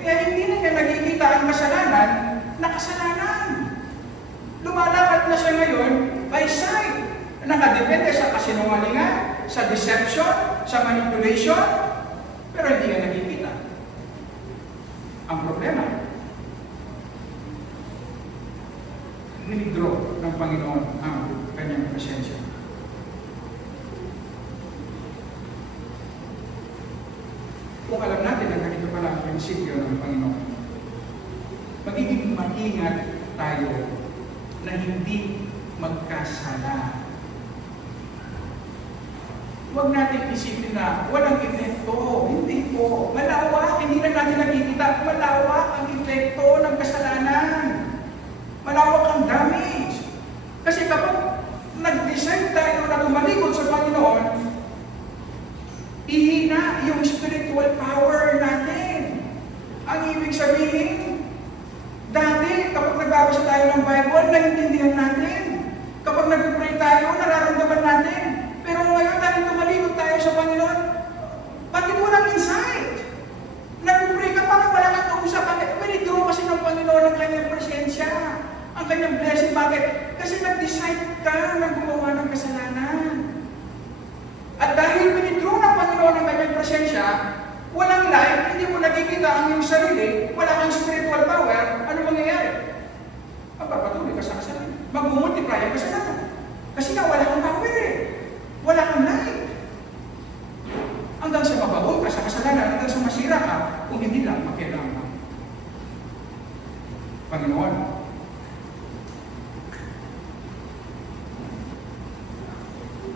Kaya hindi na niya nakikita ang kasalanan na kasalanan. Lumalakad na siya ngayon by sight. Nakadepende sa kasinungalingan, sa deception, sa manipulation, pero hindi niya nakikita. Ang problema, withdraw ng Panginoon ang kanyang presensya. Kung alam natin ang ganito pala ang prinsipyo ng Panginoon, magiging maingat tayo na hindi magkasala. Huwag natin isipin na walang epekto. Hindi po. Malawak. Hindi na natin nakikita. Malawak ang epekto ng kasalanan. Malawak ang damage. Kasi kapag nag-decide tayo na tumalikod sa Panginoon, ihina yung spiritual power natin. Ang ibig sabihin, dati kapag nagbabasa tayo ng Bible, naiintindihan natin. Kapag nag-pray tayo, nararamdaman natin. Pero ngayon, dahil tumalikod tayo sa Panginoon, bakit walang insight? Nag-pray ka, parang wala kang kausap. Withdraw kasi ng Panginoon ang kanyang presensya, ang kanyang blessing. Bakit? Kasi nag-decide ka na gumawa ng kasalanan. At dahil withdraw ng Panginoon ang kanyang presensya, walang light, hindi mo nakikita ang iyong sarili, wala kang spiritual power, ano mangyayari? Magpapatuloy ka sa kasalanan. Mag-multiply ang kasalanan. Kasi nga wala kang power eh. Wala kang light. Hanggang sa mabaon ka sa kasalanan, hanggang sa masira ka, kung hindi lang makialam ng Panginoon.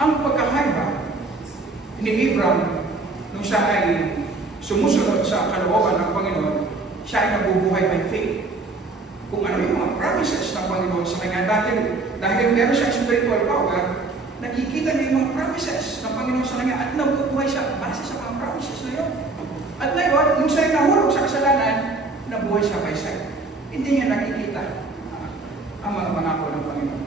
Ang pagkakaiba ni Abraham nung siya ay sumusunod sa kalooban ng Panginoon, siya ay nabubuhay by faith. Kung ano yung mga promises ng Panginoon sa kanya, dahil meron siyang spiritual power, nakikita niya yung mga promises ng Panginoon sa kanya at nabubuhay siya base sa mga promises na yun. At ngayon, nung siya'y nahulog sa kasalanan, nabuhay siya by sight. Hindi niya nakikita ang mga pangako ng Panginoon.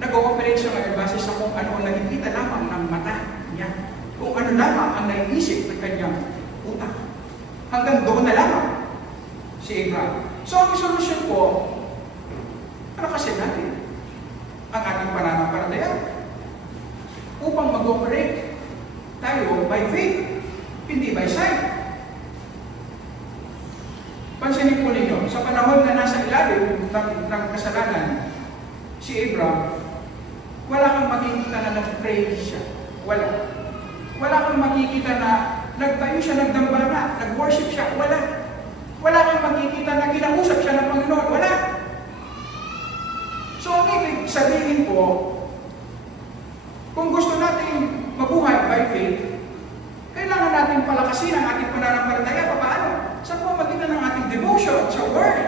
Nag-ooperate siya ngayon base sa kung ano ang nakikita lamang ng mata niya. Kung ano lamang ang naiisip ng kanyang utak. Hanggang doon na lamang si Abraham. So, ang solusyon po, ano kasi natin? Ang ating pananampalataya. Upang mag-operate tayo by faith, hindi by sight. Pansinin po ninyo, sa panahon na nasa ilalim ng kasalanan, si Abraham, wala kang makikita na nag-pray siya. Wala. Wala kang makikita na nagtayo siya, nagdambana, nag-worship siya. Wala. Wala kang makikita na kinausap siya ng Panginoon. Wala. So, ang ibig sabihin po, kung gusto natin mabuhay by faith, kailangan natin palakasin ang ating pananampalataya. Paano? Sa pamamagitan ng ating devotion sa Word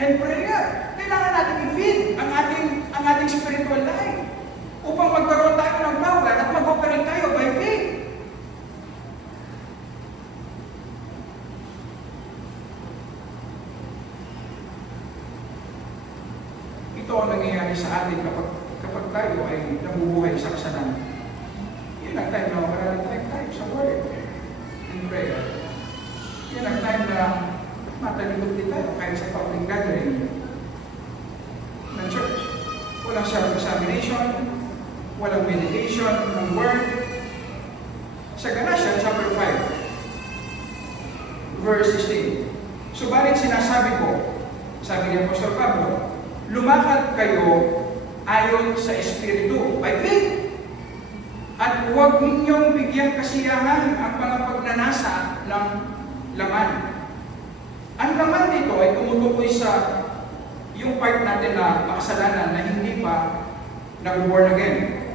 and prayer. Kailangan natin i-feed ang ating spiritual life upang magkaroon tayo ng power at mag-operate tayo by faith. Ito ang nangyayari sa atin kapag tayo ay nabubuhay sa kasalanan. Yun ang time na marami tayo sa Word and prayer. Yun ang time na matalikod din tayo kahit sa public gathering ng church. Walang self-examination, walang meditation ng Word. Sa Galatians chapter 5, verse 16, subalit sinasabi ko, sabi ni Apostol Pablo, lumakad kayo ayon sa Espiritu, by faith. At huwag ninyong bigyang kasiyahan ang mga pagnanasa ng laman. Ang laman nito ay tumutukoy sa yung part natin na makasalanan na hindi pa nag-born again.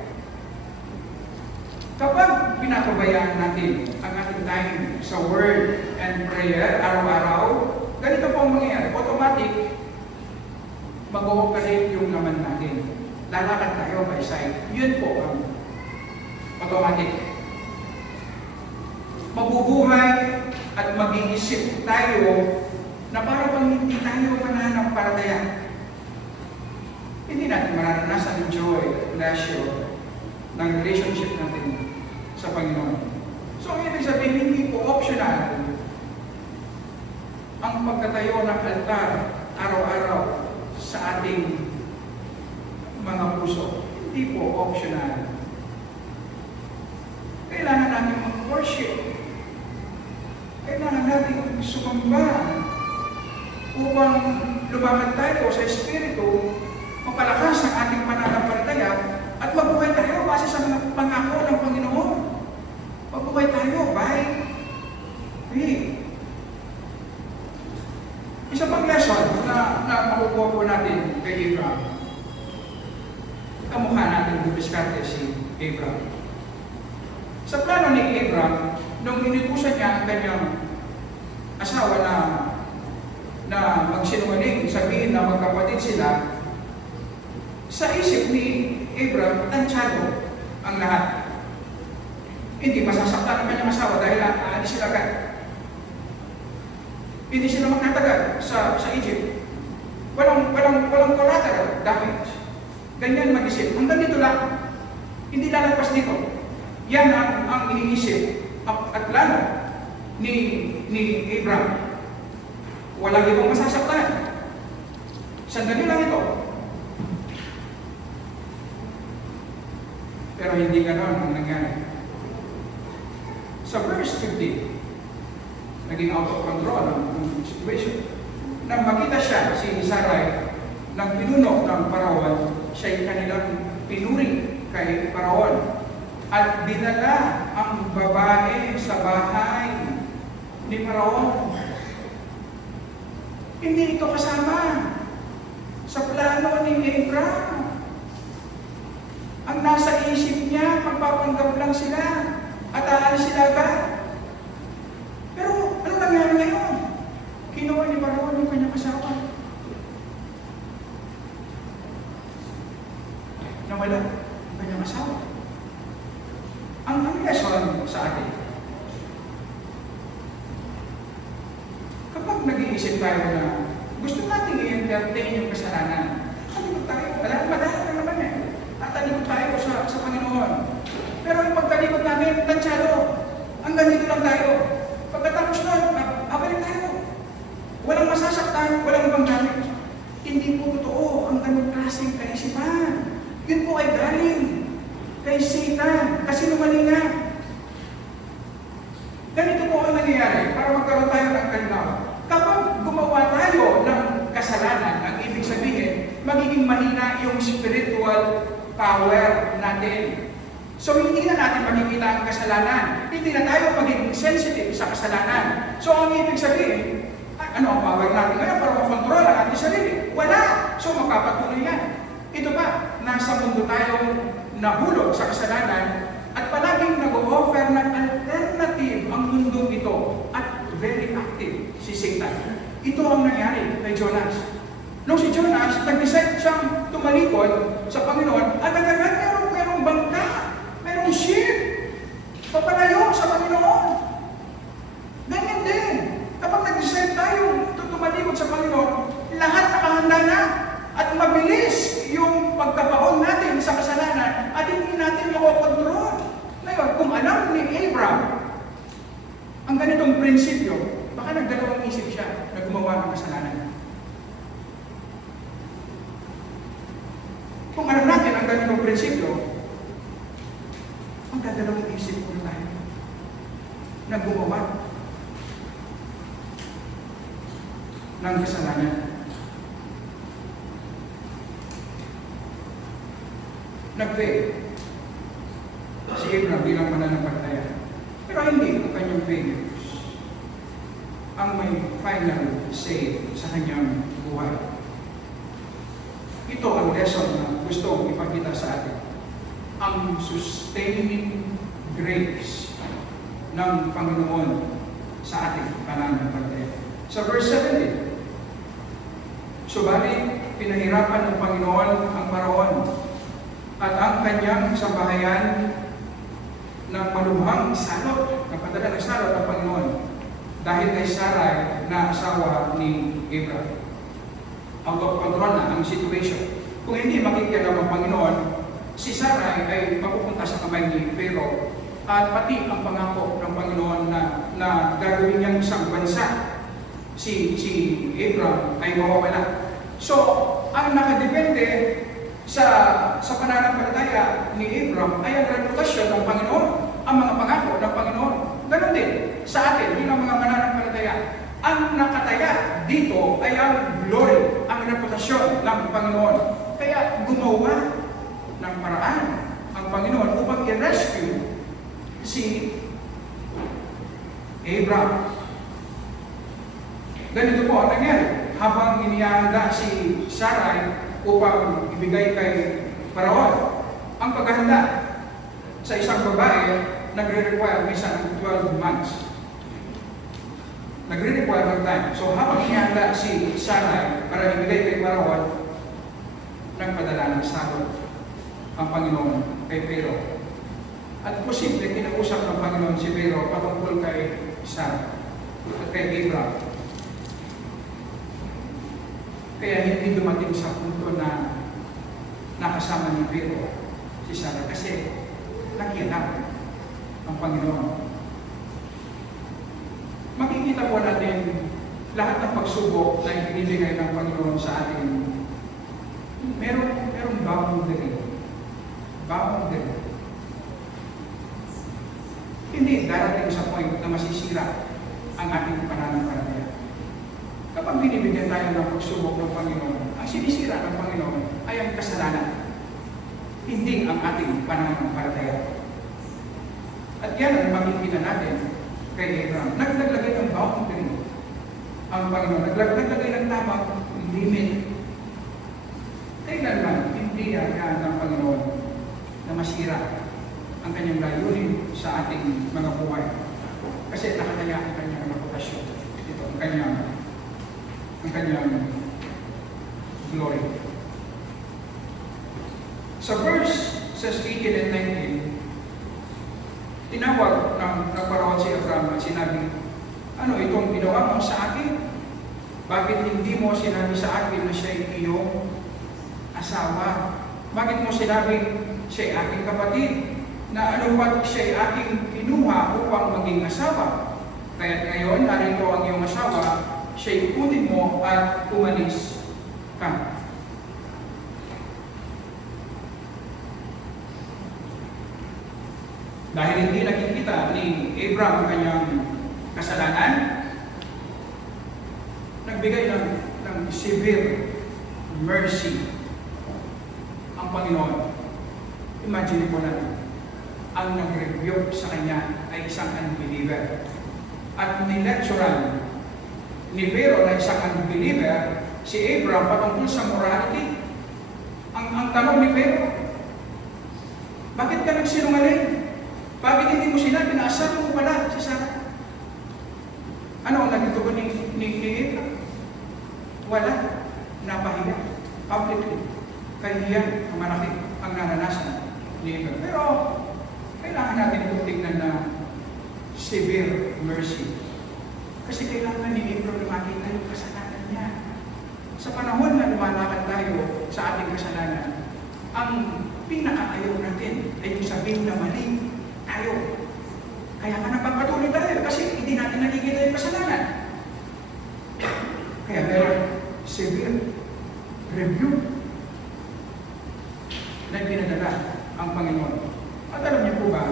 Kapag pinapabayaan natin ang ating time sa Word and prayer, araw-araw, ganito po ang mangyayari. Automatic, mag-ooperate yung laman natin. Lalakad tayo by sight. Yun po ang automatic. Mabubuhay at mag-iisip tayo na para bang hindi tayo pananampalataya. Hindi natin mararanasan yung joy, pleasure ng relationship natin sa Panginoon. So, ang ibig sabihin, hindi po optional ang pagkatayo ng altar araw-araw sa ating mga puso. Hindi po optional. Kailangan natin mag-worship. Kailangan natin sumamba upang lumakad tayo sa Espiritu, mapalakas ang ating pananampalataya at mabuhay tayo base sa mga pangako ng Panginoon. Mabuhay tayo by faith. Isa pang lesson na makukuha po natin kay Abraham. Kamukha natin bumiskarte si Abraham. Sa plano ni Abraham, nung inutusan niya ang kanyang asawa na magsinungaling, sabihin na magkapatid sila, sa isip ni Abraham, tansyado ang lahat. Hindi masasaktan ang kanyang asawa dahil aalis sila agad. Hindi sila magtatagal sa Egypt. Walang collateral damage. Ganyan mag-isip. Hanggang dito lang. Hindi lalagpas dito. Yan ang iniisip at plano ni Abraham. Walang ibang masasaktan. Sandali lang ito. Pero hindi ganoon ang nangyari. Sa verse 15, naging out of control ang situation. Nang makita siya, si Sarai, ng pinuno ng Paraon, siya'y kanilang pinuri kay Paraon. At dinala ang babae sa bahay ni Paraon. Hindi ito kasama sa plano ni Abraham. Ang nasa isip niya, magpapanggap lang sila at aalis sila agad. Pero ano nangyari ngayon? Kinuha ni Paraon yung kanyang asawa. Nawala ang kanyang asawa. Ang lesson sa atin, nag-iisip tayo na gusto natin i-entertain yung kasalanan. Talikod tayo. Madala na naman eh. Talikod tayo sa Panginoon. Pero yung pagtalikod natin, tansyado. Hanggang dito lang tayo. Pagkatapos nun, abalik tayo. Walang masasaktan, walang ibang damage. Hindi po totoo ang ganung klaseng kaisipan. Yun po ay galing kay Satan. Kasi lumalingan. Ganito po ang nangyayari para magkaroon tayo ng kalinaw. Kapag gumawa tayo ng kasalanan, ang ibig sabihin, magiging mahina yung spiritual power natin. So hindi na natin makikita ang kasalanan. Hindi na tayo magiging sensitive sa kasalanan. So ang ibig sabihin, ano ang power natin ngayon para makontrol ang ating sarili? Wala! So magpapatuloy yan. Ito pa, nasa mundo tayong nahulog sa kasalanan at palaging nag-o-offer ng alternative ang mundong ito at very active si Satan. Ito ang nangyari kay Jonas. Nung si Jonas, nag-decide siyang tumalikod sa Panginoon, agad-agad merong bangka, merong ship, papalayo sa Panginoon. Ganyan din. Kapag nag-decide tayo tumalikod sa Panginoon, lahat nakahanda na at mabilis yung pagkabaon natin sa kasalanan at hindi natin makokontrol. Ngayon, kung alam ni Abraham ang ganitong prinsipyo, baka nagdalawang isip siya na gumawa ng kasalanan. Kung alam natin ang ganitong prinsipyo, ang dadalawang isip ko tayo na gumawa ng kasalanan. Nag-fail si Abraham bilang mananampalataya. Pero hindi ang kanyang failures ang may final say sa kanyang buhay. Ito ang lesson na gusto kong ipakita sa atin. Ang sustaining grace ng Panginoon sa ating pananampalataya. Sa verse 17, subalit pinahirapan ng Panginoon ang Paraon at ang kanyang sambahayan ng malubhang salot, napadala ng salot ng Panginoon dahil kay Sarai na asawa ni Abraham. Out of control na ang situation. Kung hindi makikialam ng Panginoon, si Sarai ay mapupunta sa kamay ni Pharaoh at pati ang pangako ng Panginoon na gagawin niyang isang bansa, si Abraham ay mawawala. So, ang nakadepende sa pananampalataya ni Abraham ay ang reputasyon ng Panginoon, ang mga pangako ng Panginoon. Ganon din sa atin, bilang mga mananampalataya. Ang nakataya dito ay ang glory, ang reputasyon ng Panginoon. Kaya gumawa ng paraan ang Panginoon upang i-rescue si Abraham. Ganito po ang nangyari. Habang inihahanda si Sarai upang ibigay kay Paraon, ang paghahanda sa isang babae nagre-require minsan 12 months. Nagre-require ng time. So habang inihahanda si Sarai para ibigay kay Paraon, nagpadala ng salot ang Panginoon kay Pharaoh. At posible kinausap ng Panginoon si Pharaoh patungkol kay Sarai at kay Abraham. Kaya hindi dumating sa punto na nakasama ni Pharaoh si Sarah kasi nakialam ang Panginoon. Makikita po natin lahat ng pagsubok na ibinibigay ng Panginoon sa atin. Merong boundary. Boundary. Hindi darating sa point na masisira ang ating pananampalataya. Kapag binibigyan tayo ng pagsubok ng Panginoon, ang sinisira ng Panginoon ay ang kasalanan, hindi ang ating pananampalataya. At yan ang makikita natin kay Abraham. Naglagay ng boundary ang Panginoon. Naglagay ng tamang limit. Kailanman, hindi yan ng Panginoon na masira ang kanyang layunin sa ating mga buhay. Kasi nakataya ang kanyang reputasyon. Ito ang kanyang glory. Sa verse 18 and 19, tinawag ng Paraon si Abraham at sinabi, ano itong ginawa mo sa akin? Bakit hindi mo sinabi sa akin na siya'y iyong asawa? Bakit mo sinabing siya'y aking kapatid? Na anupat siya'y aking kinuha upang maging asawa? Kaya ngayon, narito ang iyong asawa, siya'y kunin mo at umalis ka. Dahil hindi nakikita ni Abraham ang kanyang kasalanan, nagbigay ng severe mercy ang Panginoon. Imagine mo na, ang nag-rebuke sa kanya ay isang unbeliever. At nilecturan ni Pharaoh na isang unbeliever si Abraham patungkol sa morality. Ang tanong ni Pharaoh, bakit ka nagsinungaling? Bakit hindi mo sinabi na asawa mo pala si Sarah? Ano ang naging tugon ni Abraham? Wala. Napahiya. Publicly. Kahiyan ang malaki ang naranasan ni Abraham. Pero, kailangan natin itong tingnan na severe mercy. Kasi kailangan ni Abraham na makita yung kasalanan niya. Sa panahon na lumalakad tayo sa ating kasalanan, ang pinakaayaw natin ay yung sabihin na mali tayo. Kaya ka napapatuloy tayo kasi hindi natin nakikita yung kasalanan. Kaya meron severe rebuke na pinadala ang Panginoon. At alam niyo po ba,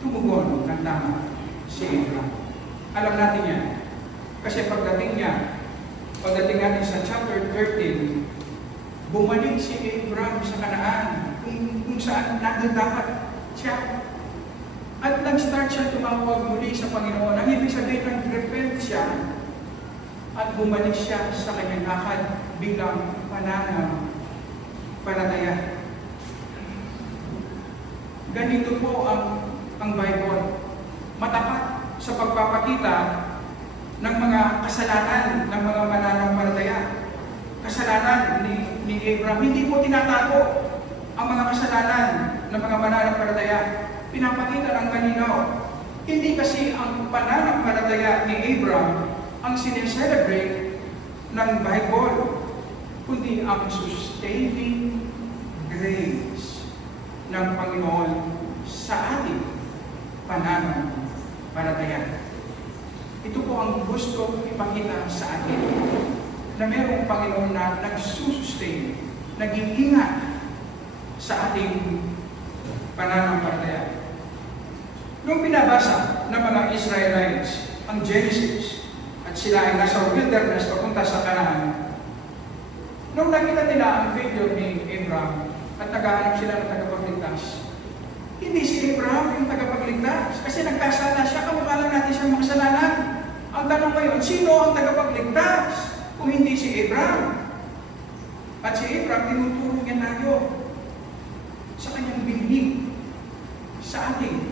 tumugon ng tama si Abraham. Alam natin yan. Kasi pagdating natin sa chapter 13, bumalik si Abraham sa Kanaan, kung saan nandun dapat siya. At nag-start siya tumawag muli sa Panginoon. Ang ibig sabihin, nag-repent siya at bumalik siya sa kanyang lakad bilang pananampalataya. Ganito po ang Bible. Matapat sa pagpapakita ng mga kasalanan ng mga mananampalataya. Kasalanan ni Abraham, hindi po tinatago ang mga kasalanan ng mga mananampalataya. Pinapakita ng malinaw. Hindi kasi ang pananampalataya ni Abraham ang sineselebrate ng Bible, kundi ang sustaining grace ng Panginoon sa ating pananampalataya. Ito po ang gusto ipakita sa atin, na mayroong Panginoon na nagsusustain, nag-iingat sa ating pananampalataya. Nung binabasa ng mga Israelites ang Genesis at sila ay nasa wilderness papunta sa Canaan, nung nakita nila ang failure ni Abraham at naghahanap sila ng tagapagligtas, hindi si Abraham yung tagapagligtas kasi nagkasala siya, kamukha lang natin siyang makasalanan. Ang tanong ngayon, sino ang tagapagligtas kung hindi si Abraham? At si Abraham, tinuturo niya tayo sa kanyang binhi sa ating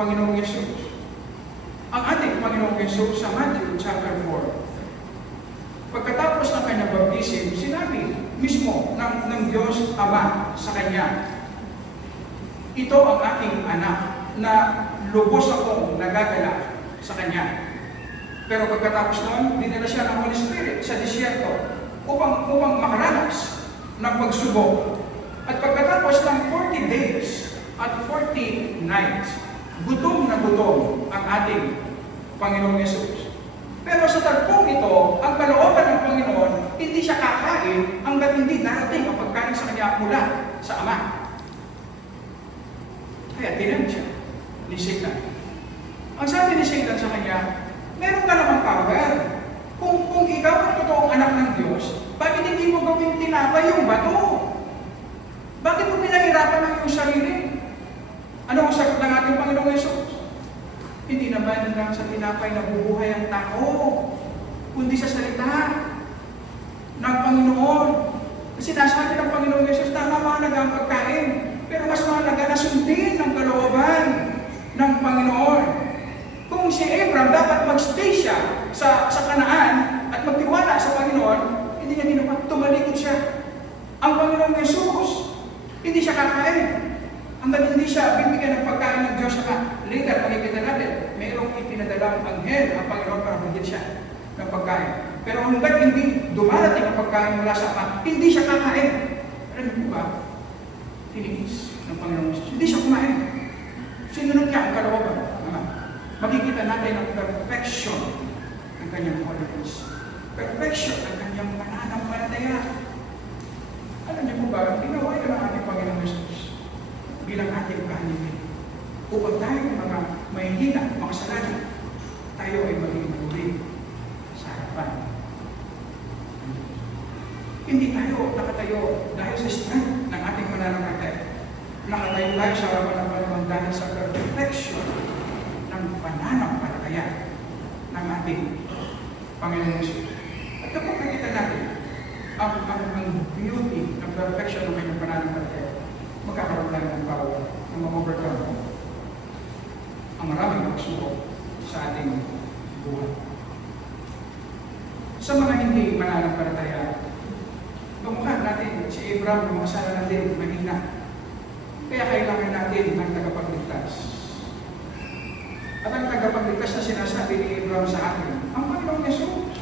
Panginoong Yesus. Ang ating Panginoong Yesus sa Matthew chapter 4. Pagkatapos ng kanyang baptism, sinabi mismo ng Diyos Ama sa kanya, ito ang aking anak na lubos akong nagagalak sa kanya. Pero pagkatapos noon, dinala siya ng Holy Spirit sa disyerto upang makaranas ng pagsubok. At pagkatapos ng 40 days at 40 nights, gutom na gutom ang ating Panginoong Yesus. Pero sa tagpong ito, ang kalooban ng Panginoon, hindi siya kakain hanggat hindi darating ang pagkain sa kanya mula sa Ama. Kaya tinanong siya ni Satan. Ang sabi ni Satan sa kanya, meron ka namang power. Kung ikaw ang totoong anak ng Diyos, bakit hindi mo gawing tinapay yung bato? Bakit mo pinahirapan ang iyong sarili? Ano ang sagot ng ating Panginoong Yesus? Hindi naman lang sa tinapay na bubuhay ang tao, kundi sa salita ng Panginoon. Kasi nasabi ng Panginoong Yesus, tama mahalaga ang pagkain, pero mas mahalaga na sundin ng kalooban ng Panginoon. Kung si Abraham dapat magstay siya sa Kanaan at magtiwala sa Panginoon, hindi niya ginawa, tumalikod siya. Ang Panginoong Yesus, hindi siya kakain Hanggang hindi siya bibigyan ng pagkain ng Diyos na later, makikita natin, mayroong ipinadalang anghel ang Panginoon para bigyan siya ng pagkain. Pero hanggang hindi dumarating ang pagkain mula sa Ama, hindi siya kakain. Alam niyo po ba? Tiniis ng Panginoon Jesus. Hindi siya kumain. Sinunod niya ang kalooban. Makikita natin ang perfection ng kanyang holiness. Perfection ng kanyang pananampalataya. Alam niyo po ba, ginawa niya ng ating Panginoon Jesus bilang ating kahalipin. Upang tayo mga mahihina, makasalanan, tayo ay maging mabuting sa harapan. Hindi tayo nakatayo dahil sa strength ng ating pananampalataya. Nakatayo tayo sa harapan ng Panginoon dahil sa perfection ng pananampalataya ng ating Panginoon Jesus. At kapag nakita natin ang beauty ng perfection ng kanyang pananampalataya, magkakaroon tayo ng power na ma-overcome ang maraming pagsubok sa ating buhay. Sa mga hindi mananampalataya, kamukha natin si Abraham na makasalanan din, mahina. Kaya kailangan natin ng tagapagligtas. At ang tagapagligtas na sinasabi ni Abraham sa atin, ang Panginoong Yesus.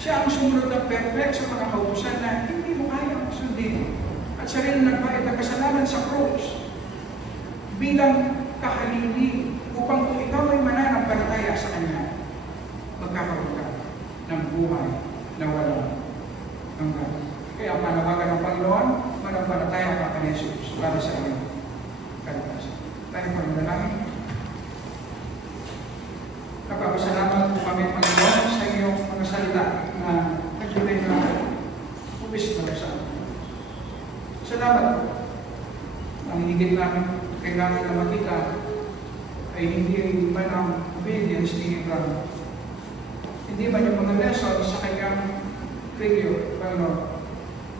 Siya ang sumunod ng perfect sa mga kautusan na hindi mo kaya sundin. At siya rin nagbayad ng kasalanan sa krus bilang kahalili upang kung ikaw ay mananampalataya sa Kanya, magkakaroon ka ng buhay na walang hanggan. Kaya ang panawagan ng Panginoon, manampalataya ka kay Jesus para sa iyong kaligtasan. Tayo po ang dalangin. Napapasalamat po kami, Panginoon, sa iyong mga salita na nagbibigay na ubis na sa amin. Salamat po. Ang higit namin kailangan na makita ay hindi man ang obedience ni Abraham. Hindi man yung mga lessons sa kanyang failure, Panginoon.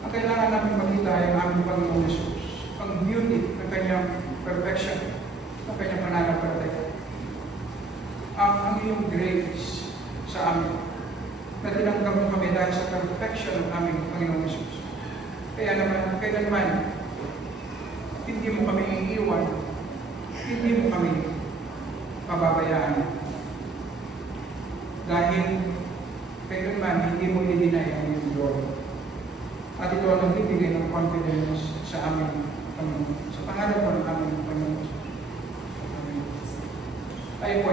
Ang kailangan namin makita ay ang aming Panginoon Jesus. Ang beauty ng kanyang perfection, ng kanyang pananampalataya. Ang iyong grace sa amin na tinanggap mo kami dahil sa perfection ng aming Panginoon Jesus. Kaya naman, kailanman, hindi mo kami iiwan, hindi mo kami pababayaan. Dahil kailanman, hindi mo i-deny ang iyong glory. At ito ang nagbibigay ng confidence sa aming Panginoon. Sa pangalan po ng aming Panginoon. Amen. Tayo po